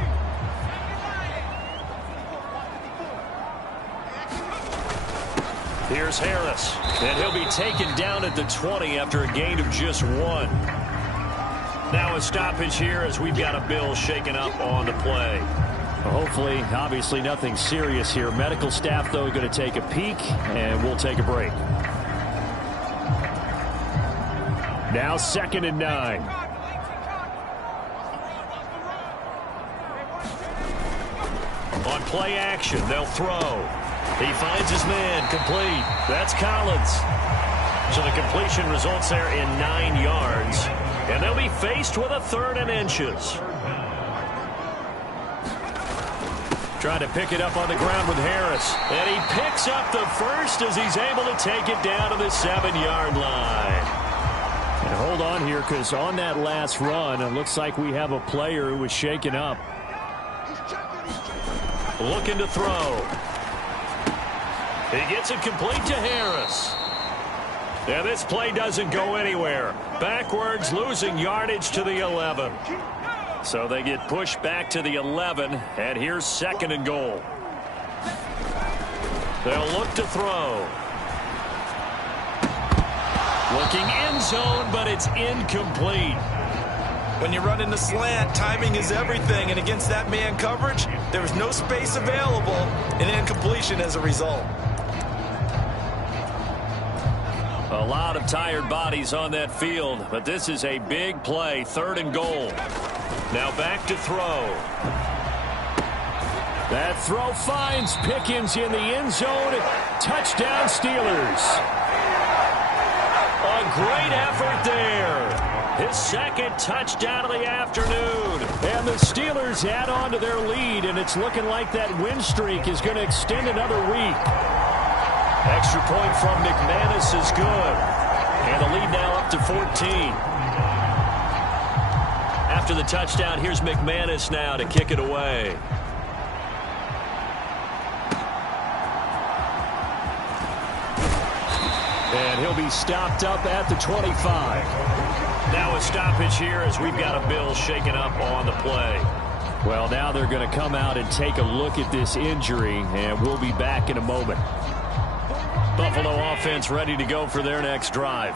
Here's Harris, and he'll be taken down at the 20 after a gain of just 1. Now a stoppage here as we've got a Bill shaken up on the play. Well, hopefully, obviously nothing serious here. Medical staff, though, going to take a peek, and we'll take a break. Now 2nd and 9. On play action, they'll throw. He finds his man, complete. That's Collins. So the completion results there in 9 yards. And they'll be faced with a 3rd and inches. Trying to pick it up on the ground with Harris. And he picks up the first as he's able to take it down to the 7-yard line. And hold on here, because on that last run, it looks like we have a player who was shaken up. Looking to throw. He gets it complete to Harris. And this play doesn't go anywhere. Backwards, losing yardage to the 11. So they get pushed back to the 11, and here's 2nd and goal. They'll look to throw. Looking end zone, but it's incomplete. When you're running the slant, timing is everything, and against that man coverage, there was no space available, and incompletion as a result. A lot of tired bodies on that field, but this is a big play, 3rd and goal. Now back to throw. That throw finds Pickens in the end zone. Touchdown, Steelers. A great effort there. His 2nd touchdown of the afternoon. And the Steelers add on to their lead, and it's looking like that win streak is going to extend another week. Extra point from McManus is good. And the lead now up to 14. After the touchdown, here's McManus now to kick it away. And he'll be stopped up at the 25. Now a stoppage here as we've got a Bill shaken up on the play. Well, now they're going to come out and take a look at this injury, and we'll be back in a moment. Buffalo offense ready to go for their next drive.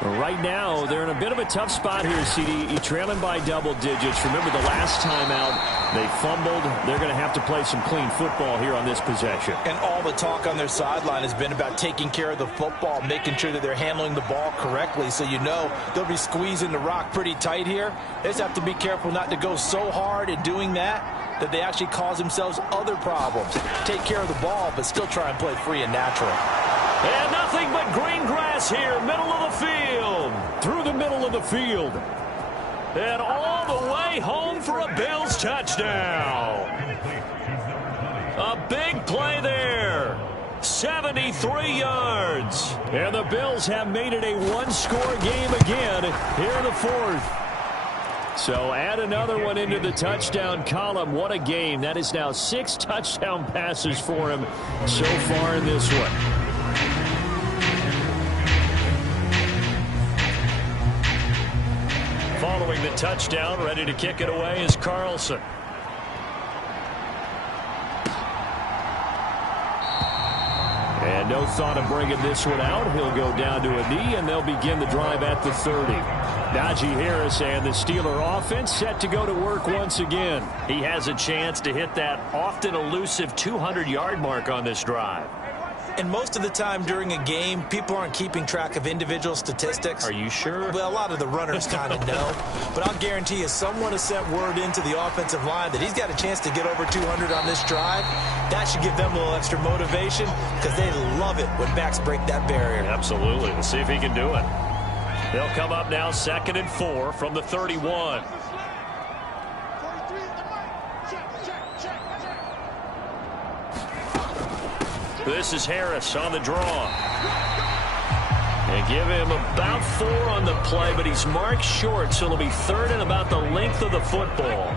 Right now, they're in a bit of a tough spot here, CD. Trailing by double digits. Remember the last time out, they fumbled. They're going to have to play some clean football here on this possession. And all the talk on their sideline has been about taking care of the football, making sure that they're handling the ball correctly. So you know they'll be squeezing the rock pretty tight here. They just have to be careful not to go so hard in doing that they actually cause themselves other problems. Take care of the ball, but still try and play free and natural. And nothing but green grass here, middle of the field. Through the middle of the field. And all the way home for a Bills touchdown. A big play there. 73 yards. And the Bills have made it a one-score game again here in the 4th. So add another one into the touchdown column. What a game. That is now 6 touchdown passes for him so far in this one. Following the touchdown, ready to kick it away is Carlson. And no thought of bringing this one out. He'll go down to a knee, and they'll begin the drive at the 30. Najee Harris and the Steeler offense set to go to work once again. He has a chance to hit that often elusive 200-yard mark on this drive. And most of the time during a game, people aren't keeping track of individual statistics. Are you sure? Well, a lot of the runners kind of know. But I'll guarantee you someone has sent word into the offensive line that he's got a chance to get over 200 on this drive. That should give them a little extra motivation because they love it when backs break that barrier. Absolutely. Let's see if he can do it. They'll come up now 2nd and 4 from the 31. This is Harris on the draw. And give him about 4 on the play, but he's marked short, so it'll be 3rd and about the length of the football.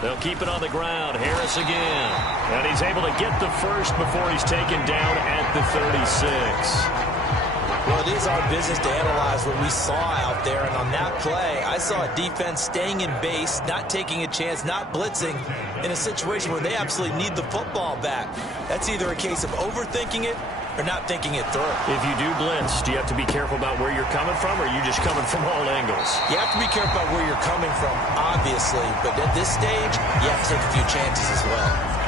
They'll keep it on the ground. Harris again. And he's able to get the first before he's taken down at the 36. Well, it is our business to analyze what we saw out there. And on that play, I saw a defense staying in base, not taking a chance, not blitzing in a situation where they absolutely need the football back. That's either a case of overthinking it or not thinking it through. If you do blitz, do you have to be careful about where you're coming from, or are you just coming from all angles? You have to be careful about where you're coming from, obviously. But at this stage, you have to take a few chances as well.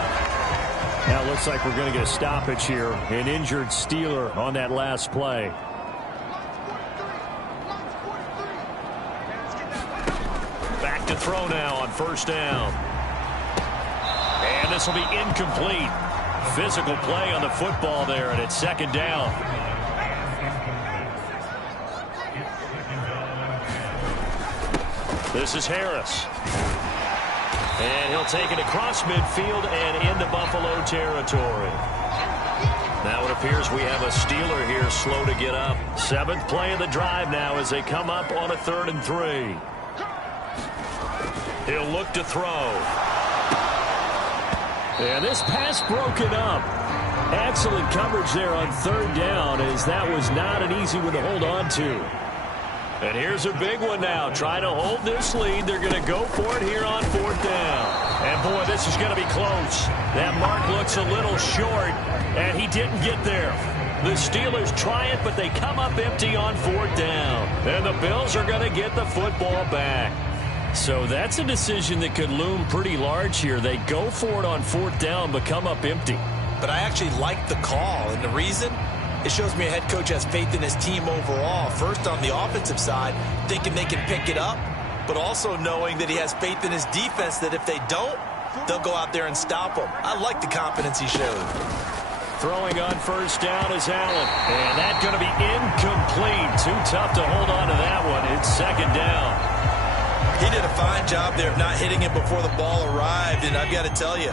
Now it looks like we're going to get a stoppage here. An injured Steeler on that last play. Back to throw now on 1st down. And this will be incomplete. Physical play on the football there, and it's 2nd down. This is Harris. And he'll take it across midfield and into Buffalo territory. Now it appears we have a Steeler here slow to get up. 7th play of the drive now as they come up on a 3rd and 3. He'll look to throw. And this pass broken up. Excellent coverage there on 3rd down, as that was not an easy one to hold on to. And here's a big one now. Trying to hold this lead. They're going to go for it here on 4th down. And, boy, this is going to be close. That mark looks a little short, and he didn't get there. The Steelers try it, but they come up empty on 4th down. And the Bills are going to get the football back. So that's a decision that could loom pretty large here. They go for it on 4th down, but come up empty. But I actually like the call, and the reason? It shows me a head coach has faith in his team overall. First, on the offensive side, thinking they can pick it up, but also knowing that he has faith in his defense that if they don't, they'll go out there and stop them. I like the confidence he showed. Throwing on 1st down is Allen. And that's going to be incomplete. Too tough to hold on to that one. It's 2nd down. He did a fine job there of not hitting it before the ball arrived, and I've got to tell you,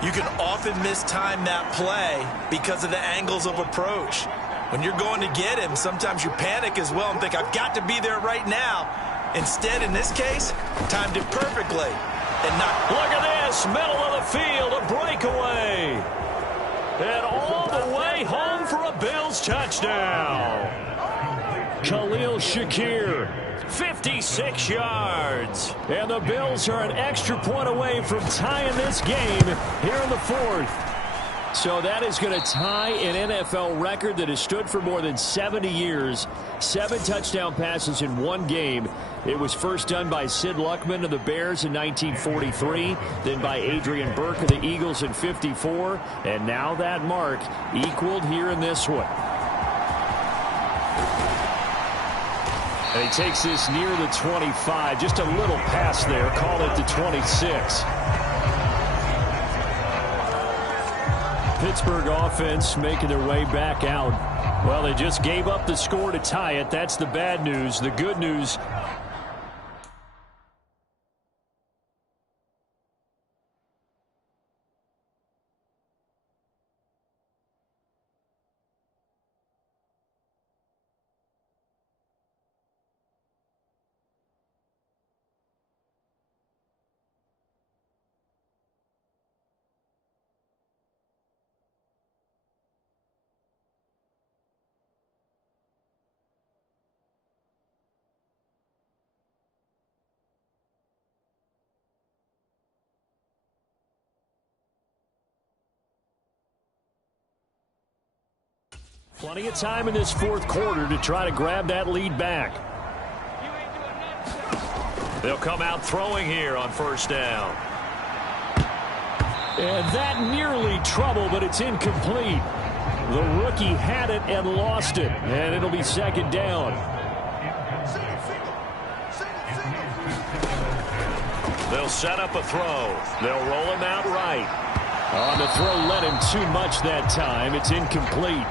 you can often mistime that play because of the angles of approach. When you're going to get him, sometimes you panic as well and think, I've got to be there right now. Instead, in this case, timed it perfectly. And not. Look at this, middle of the field, a breakaway. And all the way home for a Bills touchdown. Khalil Shakir, 56 yards. And the Bills are an extra point away from tying this game here in the 4th. So that is going to tie an NFL record that has stood for more than 70 years. 7 touchdown passes in one game. It was first done by Sid Luckman of the Bears in 1943, then by Adrian Burke of the Eagles in 54, and now that mark equaled here in this one. And he takes this near the 25, just a little pass there, call it the 26. Pittsburgh offense making their way back out. Well, they just gave up the score to tie it. That's the bad news. The good news, plenty of time in this 4th quarter to try to grab that lead back. They'll come out throwing here on 1st down. And that nearly trouble, but it's incomplete. The rookie had it and lost it, and it'll be 2nd down. They'll set up a throw. They'll roll him out right. On the throw, led him too much that time. It's incomplete.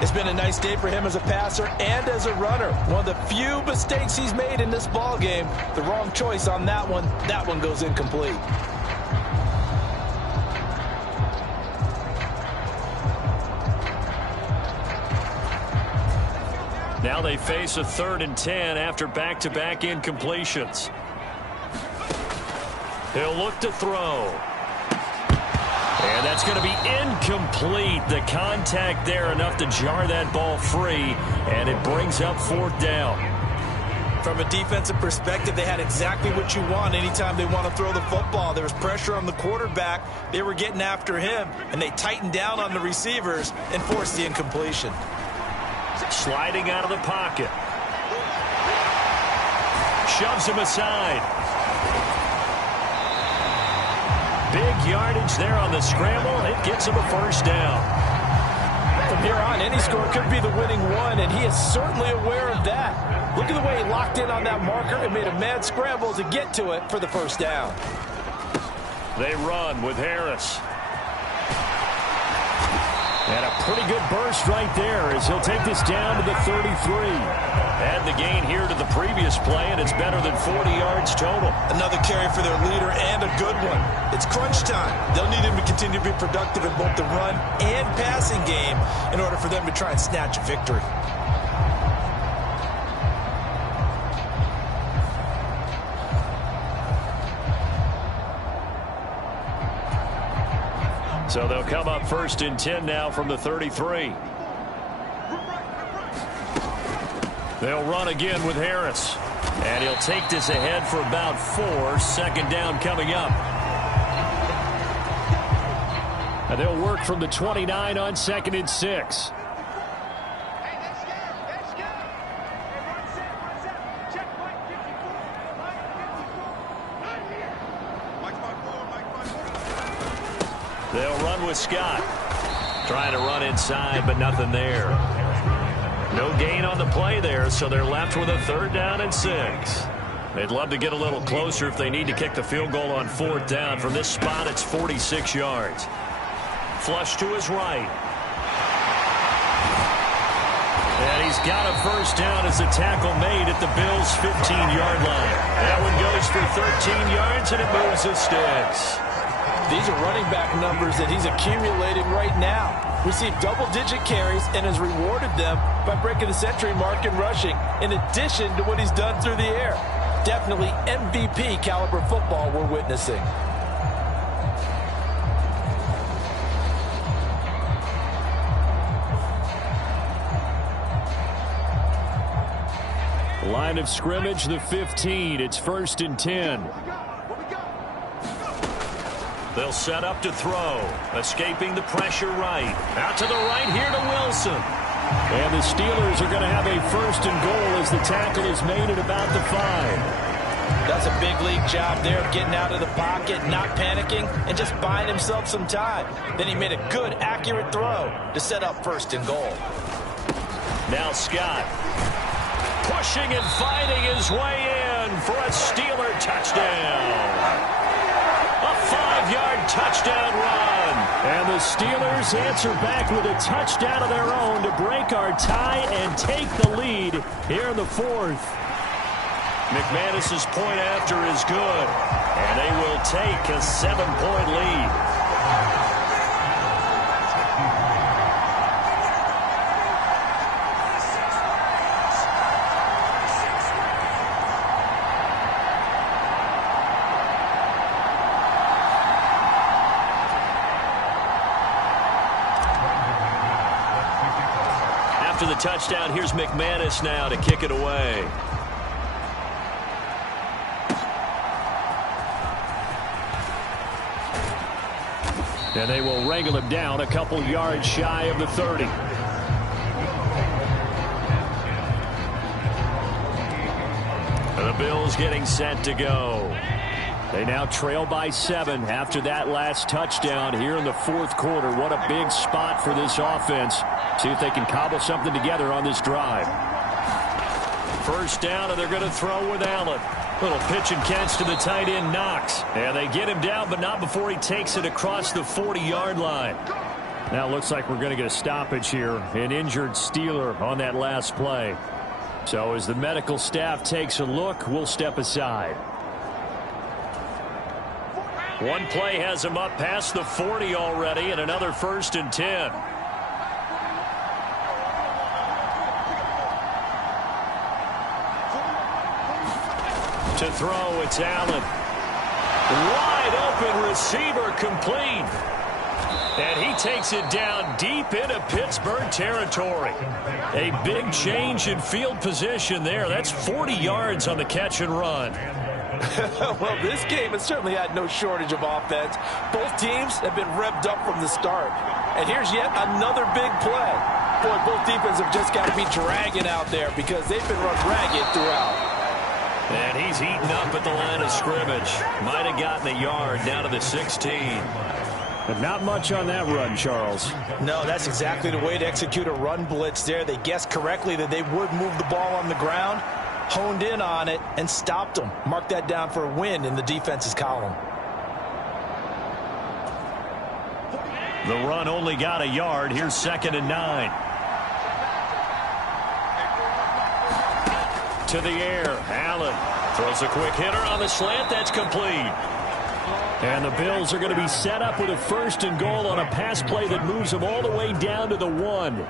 It's been a nice day for him as a passer and as a runner. One of the few mistakes he's made in this ball game. The wrong choice on that one. That one goes incomplete. Now they face a 3rd and 10 after back-to-back incompletions. He'll look to throw. And that's going to be incomplete. The contact there enough to jar that ball free, and it brings up 4th down. From a defensive perspective, they had exactly what you want anytime they want to throw the football. There was pressure on the quarterback. They were getting after him, and they tightened down on the receivers and forced the incompletion. Sliding out of the pocket. Shoves him aside. Big yardage there on the scramble. It gets him a 1st down. From here on, any score could be the winning one, and he is certainly aware of that. Look at the way he locked in on that marker and made a mad scramble to get to it for the 1st down. They run with Harris. And a pretty good burst right there as he'll take this down to the 33. Add the gain here to the previous play, and it's better than 40 yards total. Another carry for their leader and a good one. It's crunch time. They'll need him to continue to be productive in both the run and passing game in order for them to try and snatch a victory. So they'll come up 1st and 10 now from the 33. They'll run again with Harris. And he'll take this ahead for about 4. 2nd down coming up. And they'll work from the 29 on 2nd and 6. They'll run with Scott. Trying to run inside, but nothing there. No gain on the play there, so they're left with a 3rd down and 6. They'd love to get a little closer if they need to kick the field goal on 4th down. From this spot, it's 46 yards. Flush to his right. And he's got a 1st down as a tackle made at the Bills' 15-yard line. That one goes for 13 yards, and it moves the sticks. These are running back numbers that he's accumulating right now. Received double-digit carries and has rewarded them by breaking the century mark in rushing, in addition to what he's done through the air. Definitely MVP caliber football we're witnessing. Line of scrimmage, the 15. It's 1st and 10. They'll set up to throw. Escaping the pressure right. Out to the right here to Wilson. And the Steelers are going to have a 1st and goal as the tackle is made at about the 5. That's a big league job there of getting out of the pocket, not panicking, and just buying himself some time. Then he made a good, accurate throw to set up 1st and goal. Now Scott. Pushing and fighting his way in for a Steeler touchdown. A 5-yard touchdown run. And the Steelers answer back with a touchdown of their own to break our tie and take the lead here in the 4th. McManus's point after is good. And they will take a 7-point lead. The touchdown. Here's McManus now to kick it away. And they will wrangle him down a couple yards shy of the 30. And the Bills getting set to go. They now trail by 7 after that last touchdown here in the 4th quarter. What a big spot for this offense. See if they can cobble something together on this drive. 1st down, and they're going to throw with Allen. Little pitch and catch to the tight end, Knox. And they get him down, but not before he takes it across the 40-yard line. Now it looks like we're going to get a stoppage here. An injured Steeler on that last play. So as the medical staff takes a look, we'll step aside. One play has him up past the 40 already, and another 1st and 10. To throw, it's Allen. Wide open receiver complete. And he takes it down deep into Pittsburgh territory. A big change in field position there. That's 40 yards on the catch and run. Well, this game has certainly had no shortage of offense. Both teams have been revved up from the start. And here's yet another big play. Boy, both defenses have just got to be dragging out there because they've been run ragged throughout. And he's eaten up at the line of scrimmage. Might have gotten a yard down to the 16. But not much on that run, Charles. No, that's exactly the way to execute a run blitz there. They guessed correctly that they would move the ball on the ground, honed in on it, and stopped them. Mark that down for a win in the defense's column. The run only got a yard. Here's 2nd and 9. To the air, Allen throws a quick hitter on the slant. That's complete. And the Bills are going to be set up with a 1st and goal on a pass play that moves them all the way down to the 1.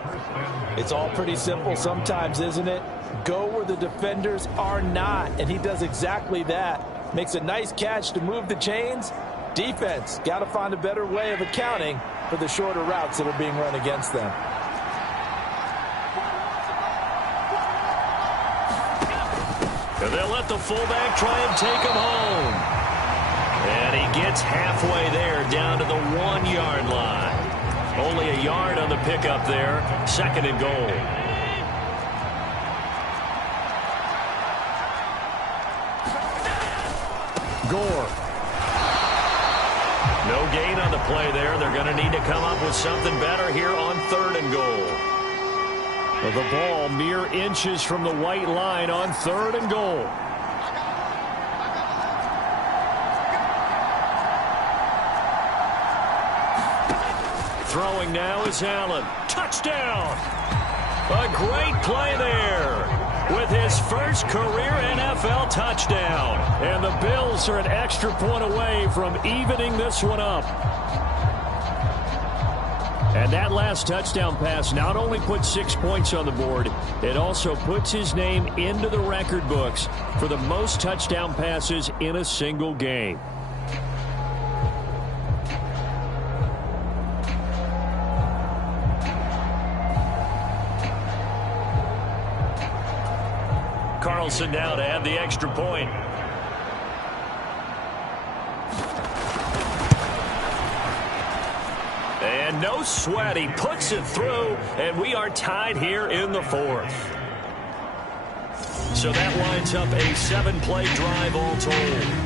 It's all pretty simple sometimes, isn't it? Go where the defenders are not, and he does exactly that. Makes a nice catch to move the chains. Defense got to find a better way of accounting for the shorter routes that are being run against them. And they'll let the fullback try and take him home. And he gets halfway there down to the 1-yard line. Only a yard on the pickup there. 2nd and goal. Gore. No gain on the play there. They're going to need to come up with something better here on 3rd and goal. Well, the ball mere inches from the white line on 3rd and goal. Throwing now is Allen. Touchdown! A great play there with his first career NFL touchdown. And the Bills are an extra point away from evening this one up. And that last touchdown pass not only put 6 points on the board, it also puts his name into the record books for the most touchdown passes in a single game. Carlson now to have the extra point. And no sweat. He puts it through, and we are tied here in the 4th. So that winds up a 7-play drive all told.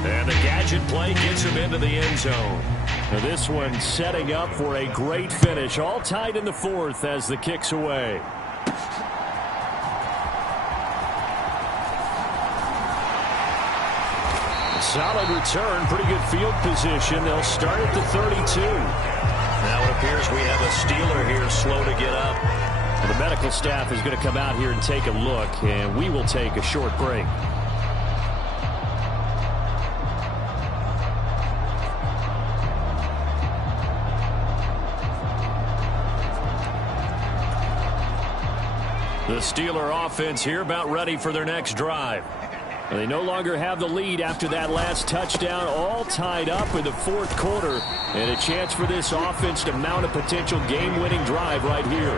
And the gadget play gets him into the end zone. Now this one setting up for a great finish. All tied in the 4th as the kick's away. Solid return, pretty good field position. They'll start at the 32. Now it appears we have a Steeler here slow to get up. Well, the medical staff is going to come out here and take a look, and we will take a short break. The Steeler offense here about ready for their next drive. They no longer have the lead after that last touchdown, all tied up in the 4th quarter, and a chance for this offense to mount a potential game-winning drive right here.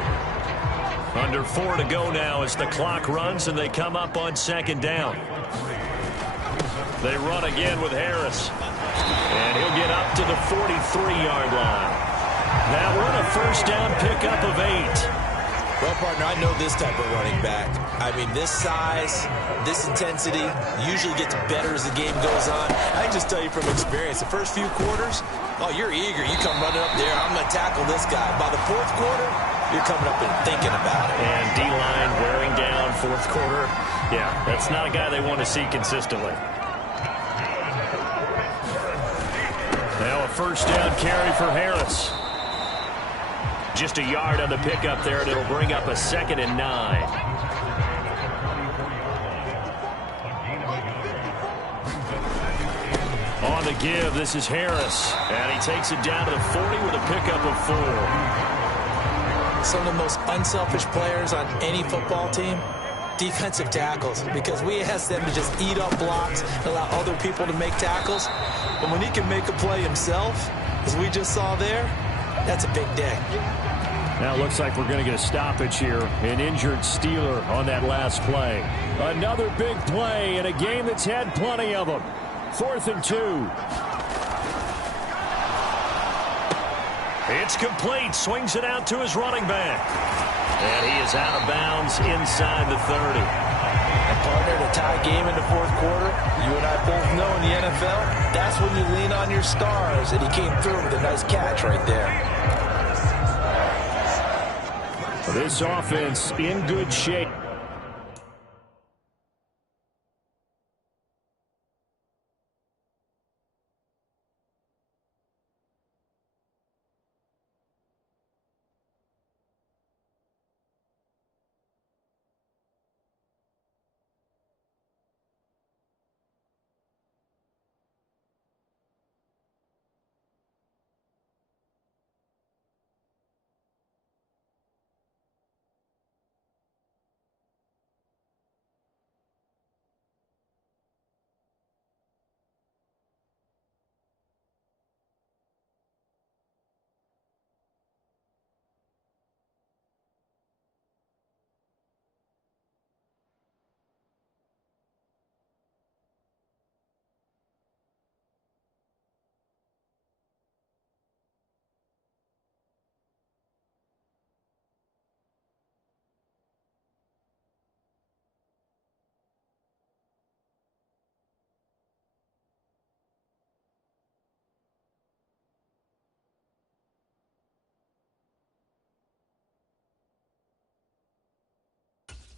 Under 4 to go now as the clock runs and they come up on 2nd down. They run again with Harris, and he'll get up to the 43-yard line. That one a 1st down pickup of 8. Well, partner, I know this type of running back. I mean, this size, this intensity usually gets better as the game goes on. I can just tell you from experience, the first few quarters, oh, you're eager. You come running up there, I'm going to tackle this guy. By the 4th quarter, you're coming up and thinking about it. And D-line wearing down 4th quarter. Yeah, that's not a guy they want to see consistently. Now a 1st down carry for Harris. Just a yard on the pickup there, and it'll bring up a 2nd and 9. On the give, this is Harris. And he takes it down to the 40 with a pickup of 4. Some of the most unselfish players on any football team, defensive tackles, because we ask them to just eat up blocks, allow other people to make tackles. But when he can make a play himself, as we just saw there, that's a big day. Now it looks like we're going to get a stoppage here. An injured Steeler on that last play. Another big play in a game that's had plenty of them. 4th and 2. It's complete. Swings it out to his running back. And he is out of bounds inside the 30. And partner, to tie a game in the 4th quarter, you and I both know in the NFL, that's when you lean on your stars. And he came through with a nice catch right there. This offense in good shape.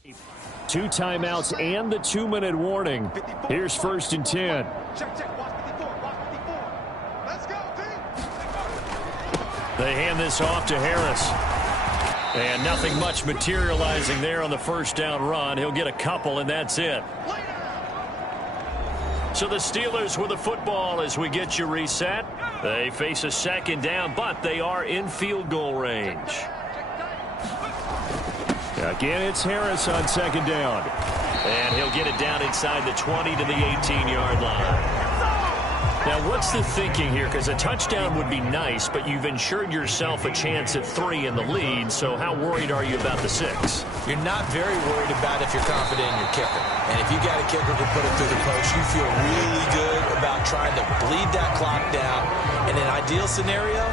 2 timeouts and the 2-minute warning. Here's 1st and 10. Check, check. Watch 54. Watch 54. Let's go, team. They hand this off to Harris. And nothing much materializing there on the first down run. He'll get a couple, and that's it. So the Steelers with the football as we get you reset. They face a 2nd down, but they are in field goal range. Again, it's Harris on 2nd down. And he'll get it down inside the 20 to the 18-yard line. Now, what's the thinking here? Because a touchdown would be nice, but you've ensured yourself a chance at 3 in the lead, so how worried are you about the 6? You're not very worried about if you're confident in your kicker. And if you got a kicker to put it through the post, you feel really good about trying to bleed that clock down. In an ideal scenario,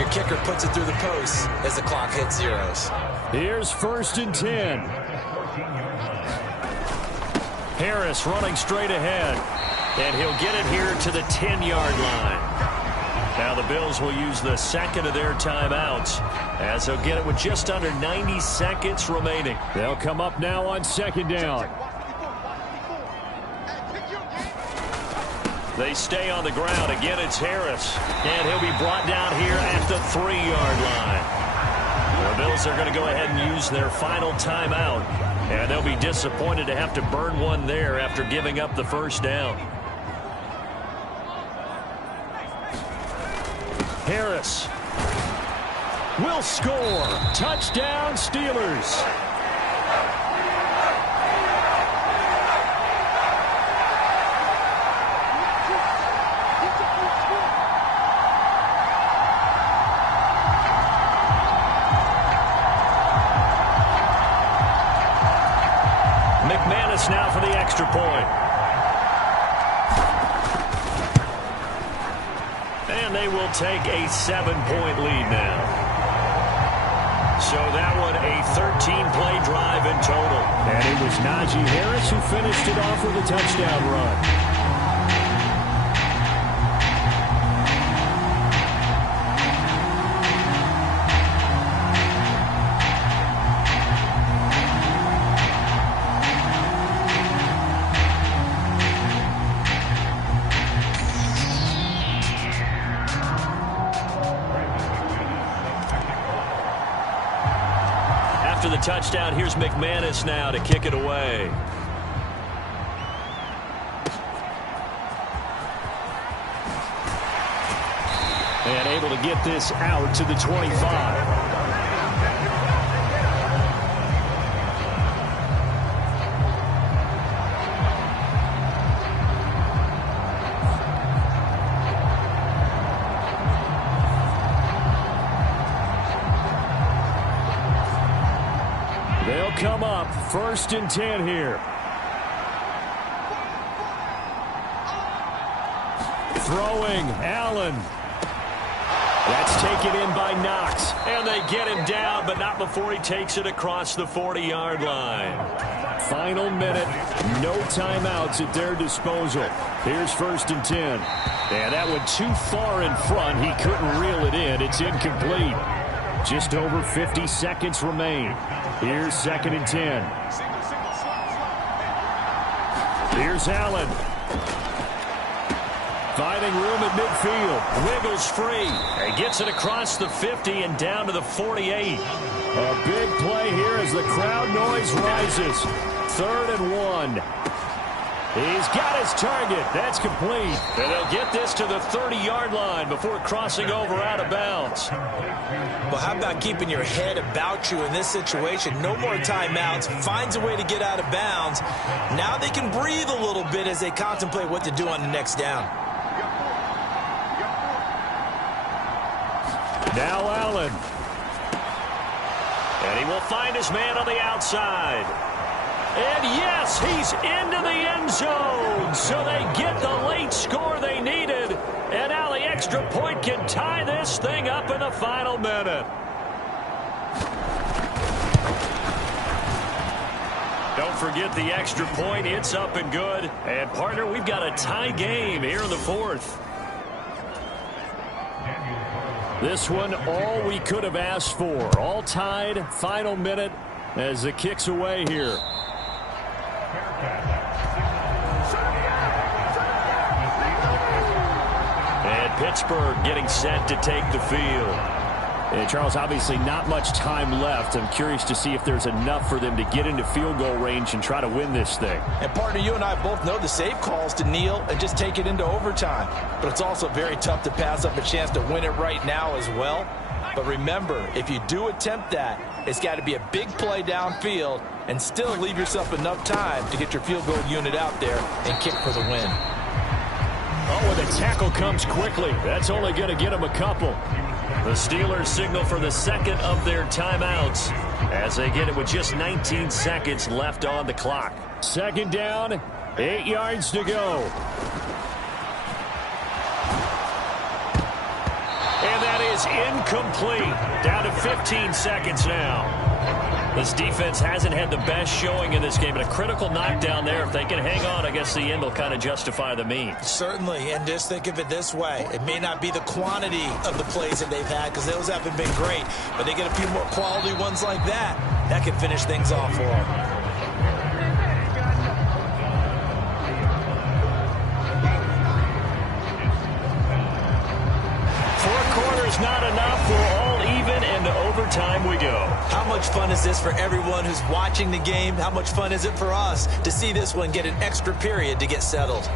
your kicker puts it through the post as the clock hits zeros. Here's 1st and 10. Harris running straight ahead. And he'll get it here to the 10-yard line. Now the Bills will use the 2nd of their timeouts as they'll get it with just under 90 seconds remaining. They'll come up now on 2nd down. They stay on the ground. Again, it's Harris. And he'll be brought down here at the 3-yard line. The Bills are going to go ahead and use their final timeout. And they'll be disappointed to have to burn one there after giving up the first down. Harris will score. Touchdown, Steelers. McManus now for the extra point. And they will take a 7-point lead now. So that one a 13-play drive in total. And it was Najee Harris who finished it off with a touchdown run. The touchdown. Here's McManus now to kick it away. And able to get this out to the 25. They'll come up 1st and 10 here. Throwing, Allen. That's taken in by Knox. And they get him down, but not before he takes it across the 40-yard line. Final minute, no timeouts at their disposal. Here's 1st and 10. And that went too far in front. He couldn't reel it in. It's incomplete. Just over 50 seconds remain. Here's 2nd and 10. Here's Allen. Finding room at midfield. Wiggles free. And gets it across the 50 and down to the 48. A big play here as the crowd noise rises. 3rd and 1. He's got his target. That's complete. And they'll get this to the 30-yard line before crossing over out of bounds. Well, how about keeping your head about you in this situation? No more timeouts. Finds a way to get out of bounds. Now they can breathe a little bit as they contemplate what to do on the next down. Now Allen. And he will find his man on the outside. And yes, he's into the end zone. So they get the late score they needed. And now the extra point can tie this thing up in the final minute. Don't forget the extra point. It's up and good. And, partner, we've got a tie game here in the 4th. This one, all we could have asked for. All tied, final minute. as the kick's away here. And Pittsburgh getting set to take the field. And Charles, obviously not much time left. I'm curious to see if there's enough for them to get into field goal range and try to win this thing. And partner, you and I both know the safe calls to kneel and just take it into overtime. But it's also very tough to pass up a chance to win it right now as well. But remember, if you do attempt that, it's got to be a big play downfield and still leave yourself enough time to get your field goal unit out there and kick for the win. Oh, and the tackle comes quickly. That's only going to get him a couple. The Steelers signal for the second of their timeouts as they get it with just 19 seconds left on the clock. Second down, 8 yards to go. And that is incomplete. Down to 15 seconds now. This defense hasn't had the best showing in this game, but a critical knockdown there. If they can hang on, I guess the end will kind of justify the means. Certainly, and just think of it this way. It may not be the quantity of the plays that they've had because those haven't been great, but they get a few more quality ones like that. That can finish things off for them. 4 quarters not enough. We're all even, and to overtime we go. How much fun is this for everyone who's watching the game? How much fun is it for us to see this one get an extra period to get settled?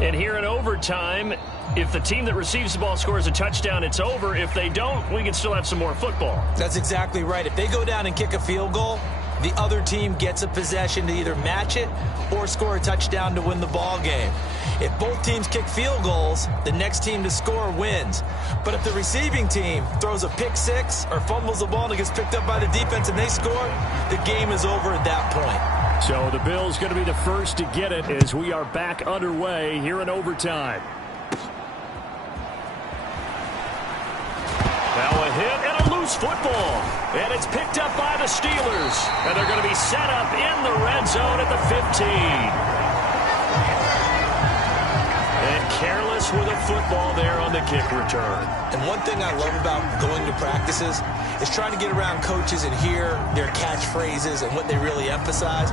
And here in overtime, if the team that receives the ball scores a touchdown, it's over. If they don't, we can still have some more football. That's exactly right. If they go down and kick a field goal, the other team gets a possession to either match it or score a touchdown to win the ball game. If both teams kick field goals, the next team to score wins. But if the receiving team throws a pick six or fumbles the ball and it gets picked up by the defense and they score, the game is over at that point. So the Bills going to be the first to get it as we are back underway here in overtime. Now a hit and a loose football. And it's picked up by the Steelers. And they're going to be set up in the red zone at the 15. And careless with a football there on the kick return. And one thing I love about going to practices is trying to get around coaches and hear their catchphrases and what they really emphasize.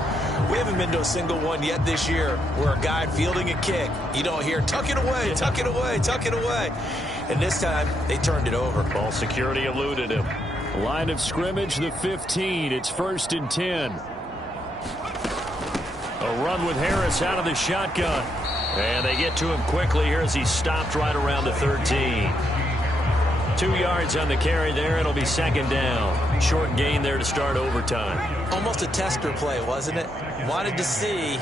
We haven't been to a single one yet this year where a guy fielding a kick, you don't hear, tuck it away, tuck it away, tuck it away. And this time, they turned it over. Ball security eluded him. Line of scrimmage, the 15. It's 1st and 10. A run with Harris out of the shotgun. And they get to him quickly here as he stopped right around the 13. 2 yards on the carry there. It'll be second down. Short gain there to start overtime. Almost a tester play, wasn't it? Wanted to see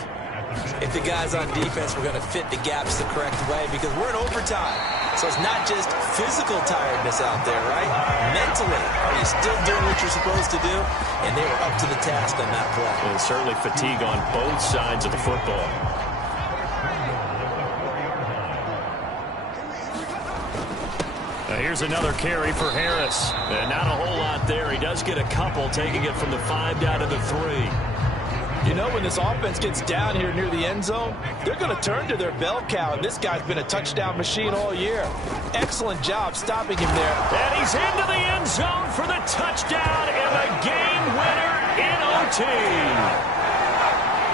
if the guys on defense were going to fit the gaps the correct way because we're in overtime. So it's not just physical tiredness out there, right? Mentally, are you still doing what you're supposed to do? And they were up to the task on that play. And certainly fatigue on both sides of the football. Here's another carry for Harris. And not a whole lot there. He does get a couple, taking it from the 5 down to the 3. You know, when this offense gets down here near the end zone, they're going to turn to their bell cow, and this guy's been a touchdown machine all year. Excellent job stopping him there. And he's into the end zone for the touchdown and the game winner in OT.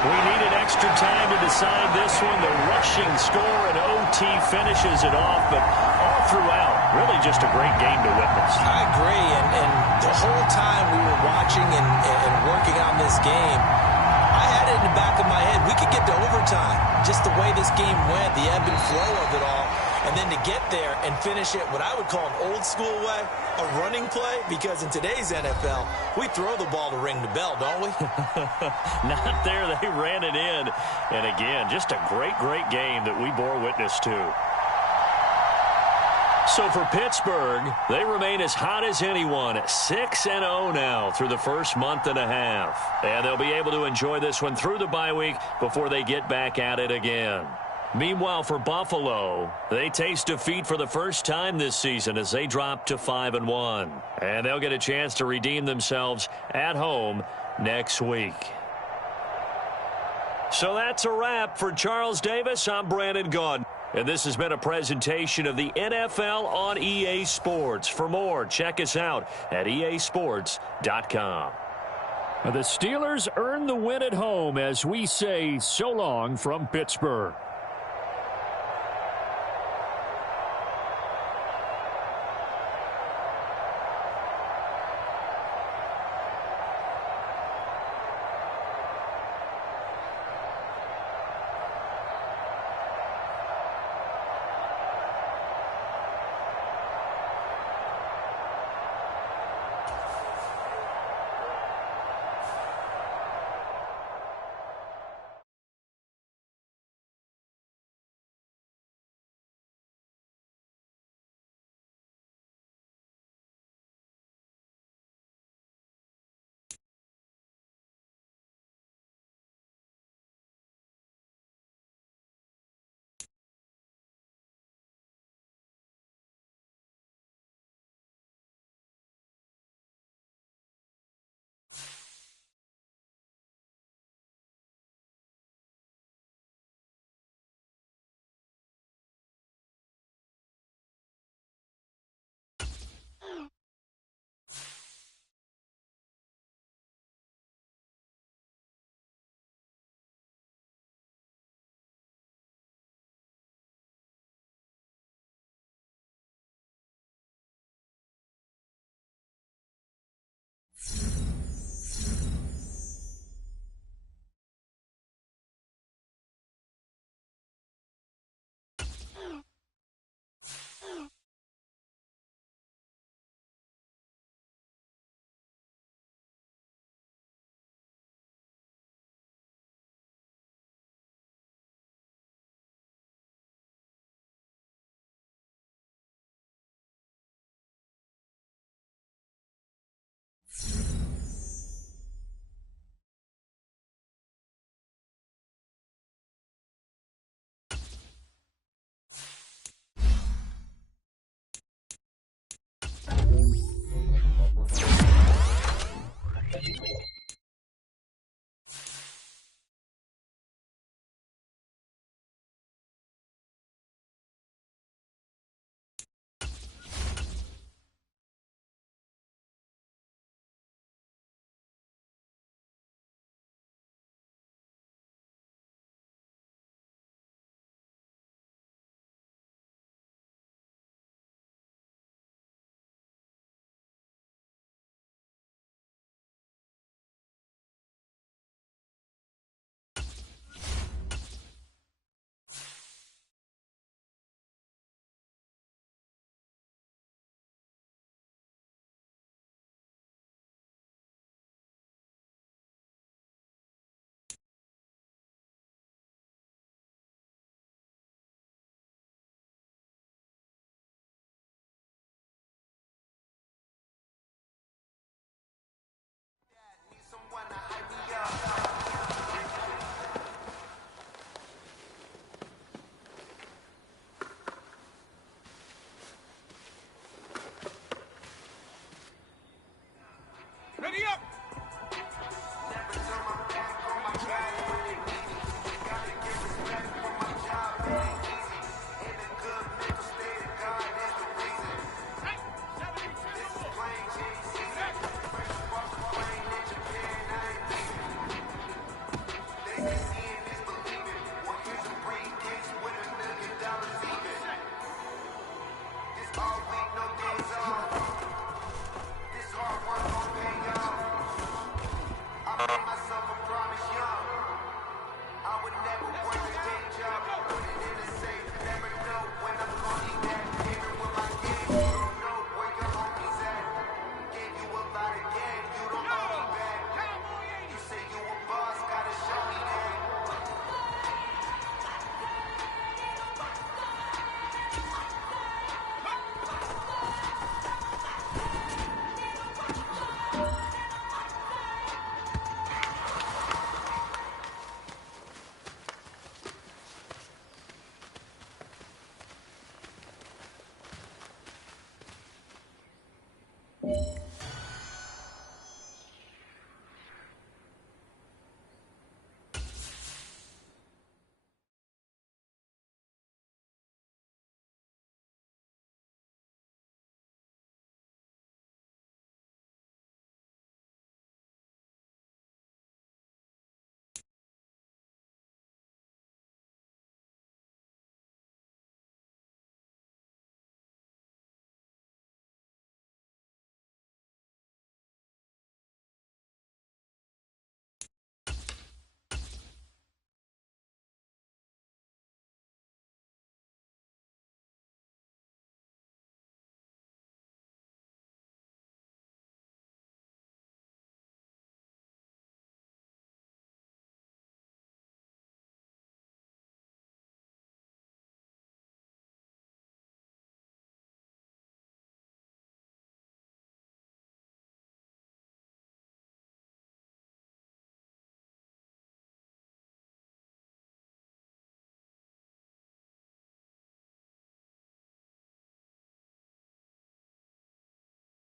We needed extra time to decide this one. The rushing score and OT finishes it off, but all throughout, really just a great game to witness. I agree, and the whole time we were watching and working on this game, I had it in the back of my head. We could get to overtime. Just the way this game went, the ebb and flow of it all. And then to get there and finish it what I would call an old school way, a running play, because in today's NFL, we throw the ball to ring the bell, don't we? Not there. They ran it in. And again, just a great, great game that we bore witness to. So for Pittsburgh, they remain as hot as anyone, 6-0 now through the first month and a half. And they'll be able to enjoy this one through the bye week before they get back at it again. Meanwhile, for Buffalo, they taste defeat for the first time this season as they drop to 5-1. And they'll get a chance to redeem themselves at home next week. So that's a wrap. For Charles Davis, I'm Brandon Gaudin. And this has been a presentation of the NFL on EA Sports. For more, check us out at easports.com. The Steelers earn the win at home as we say so long from Pittsburgh.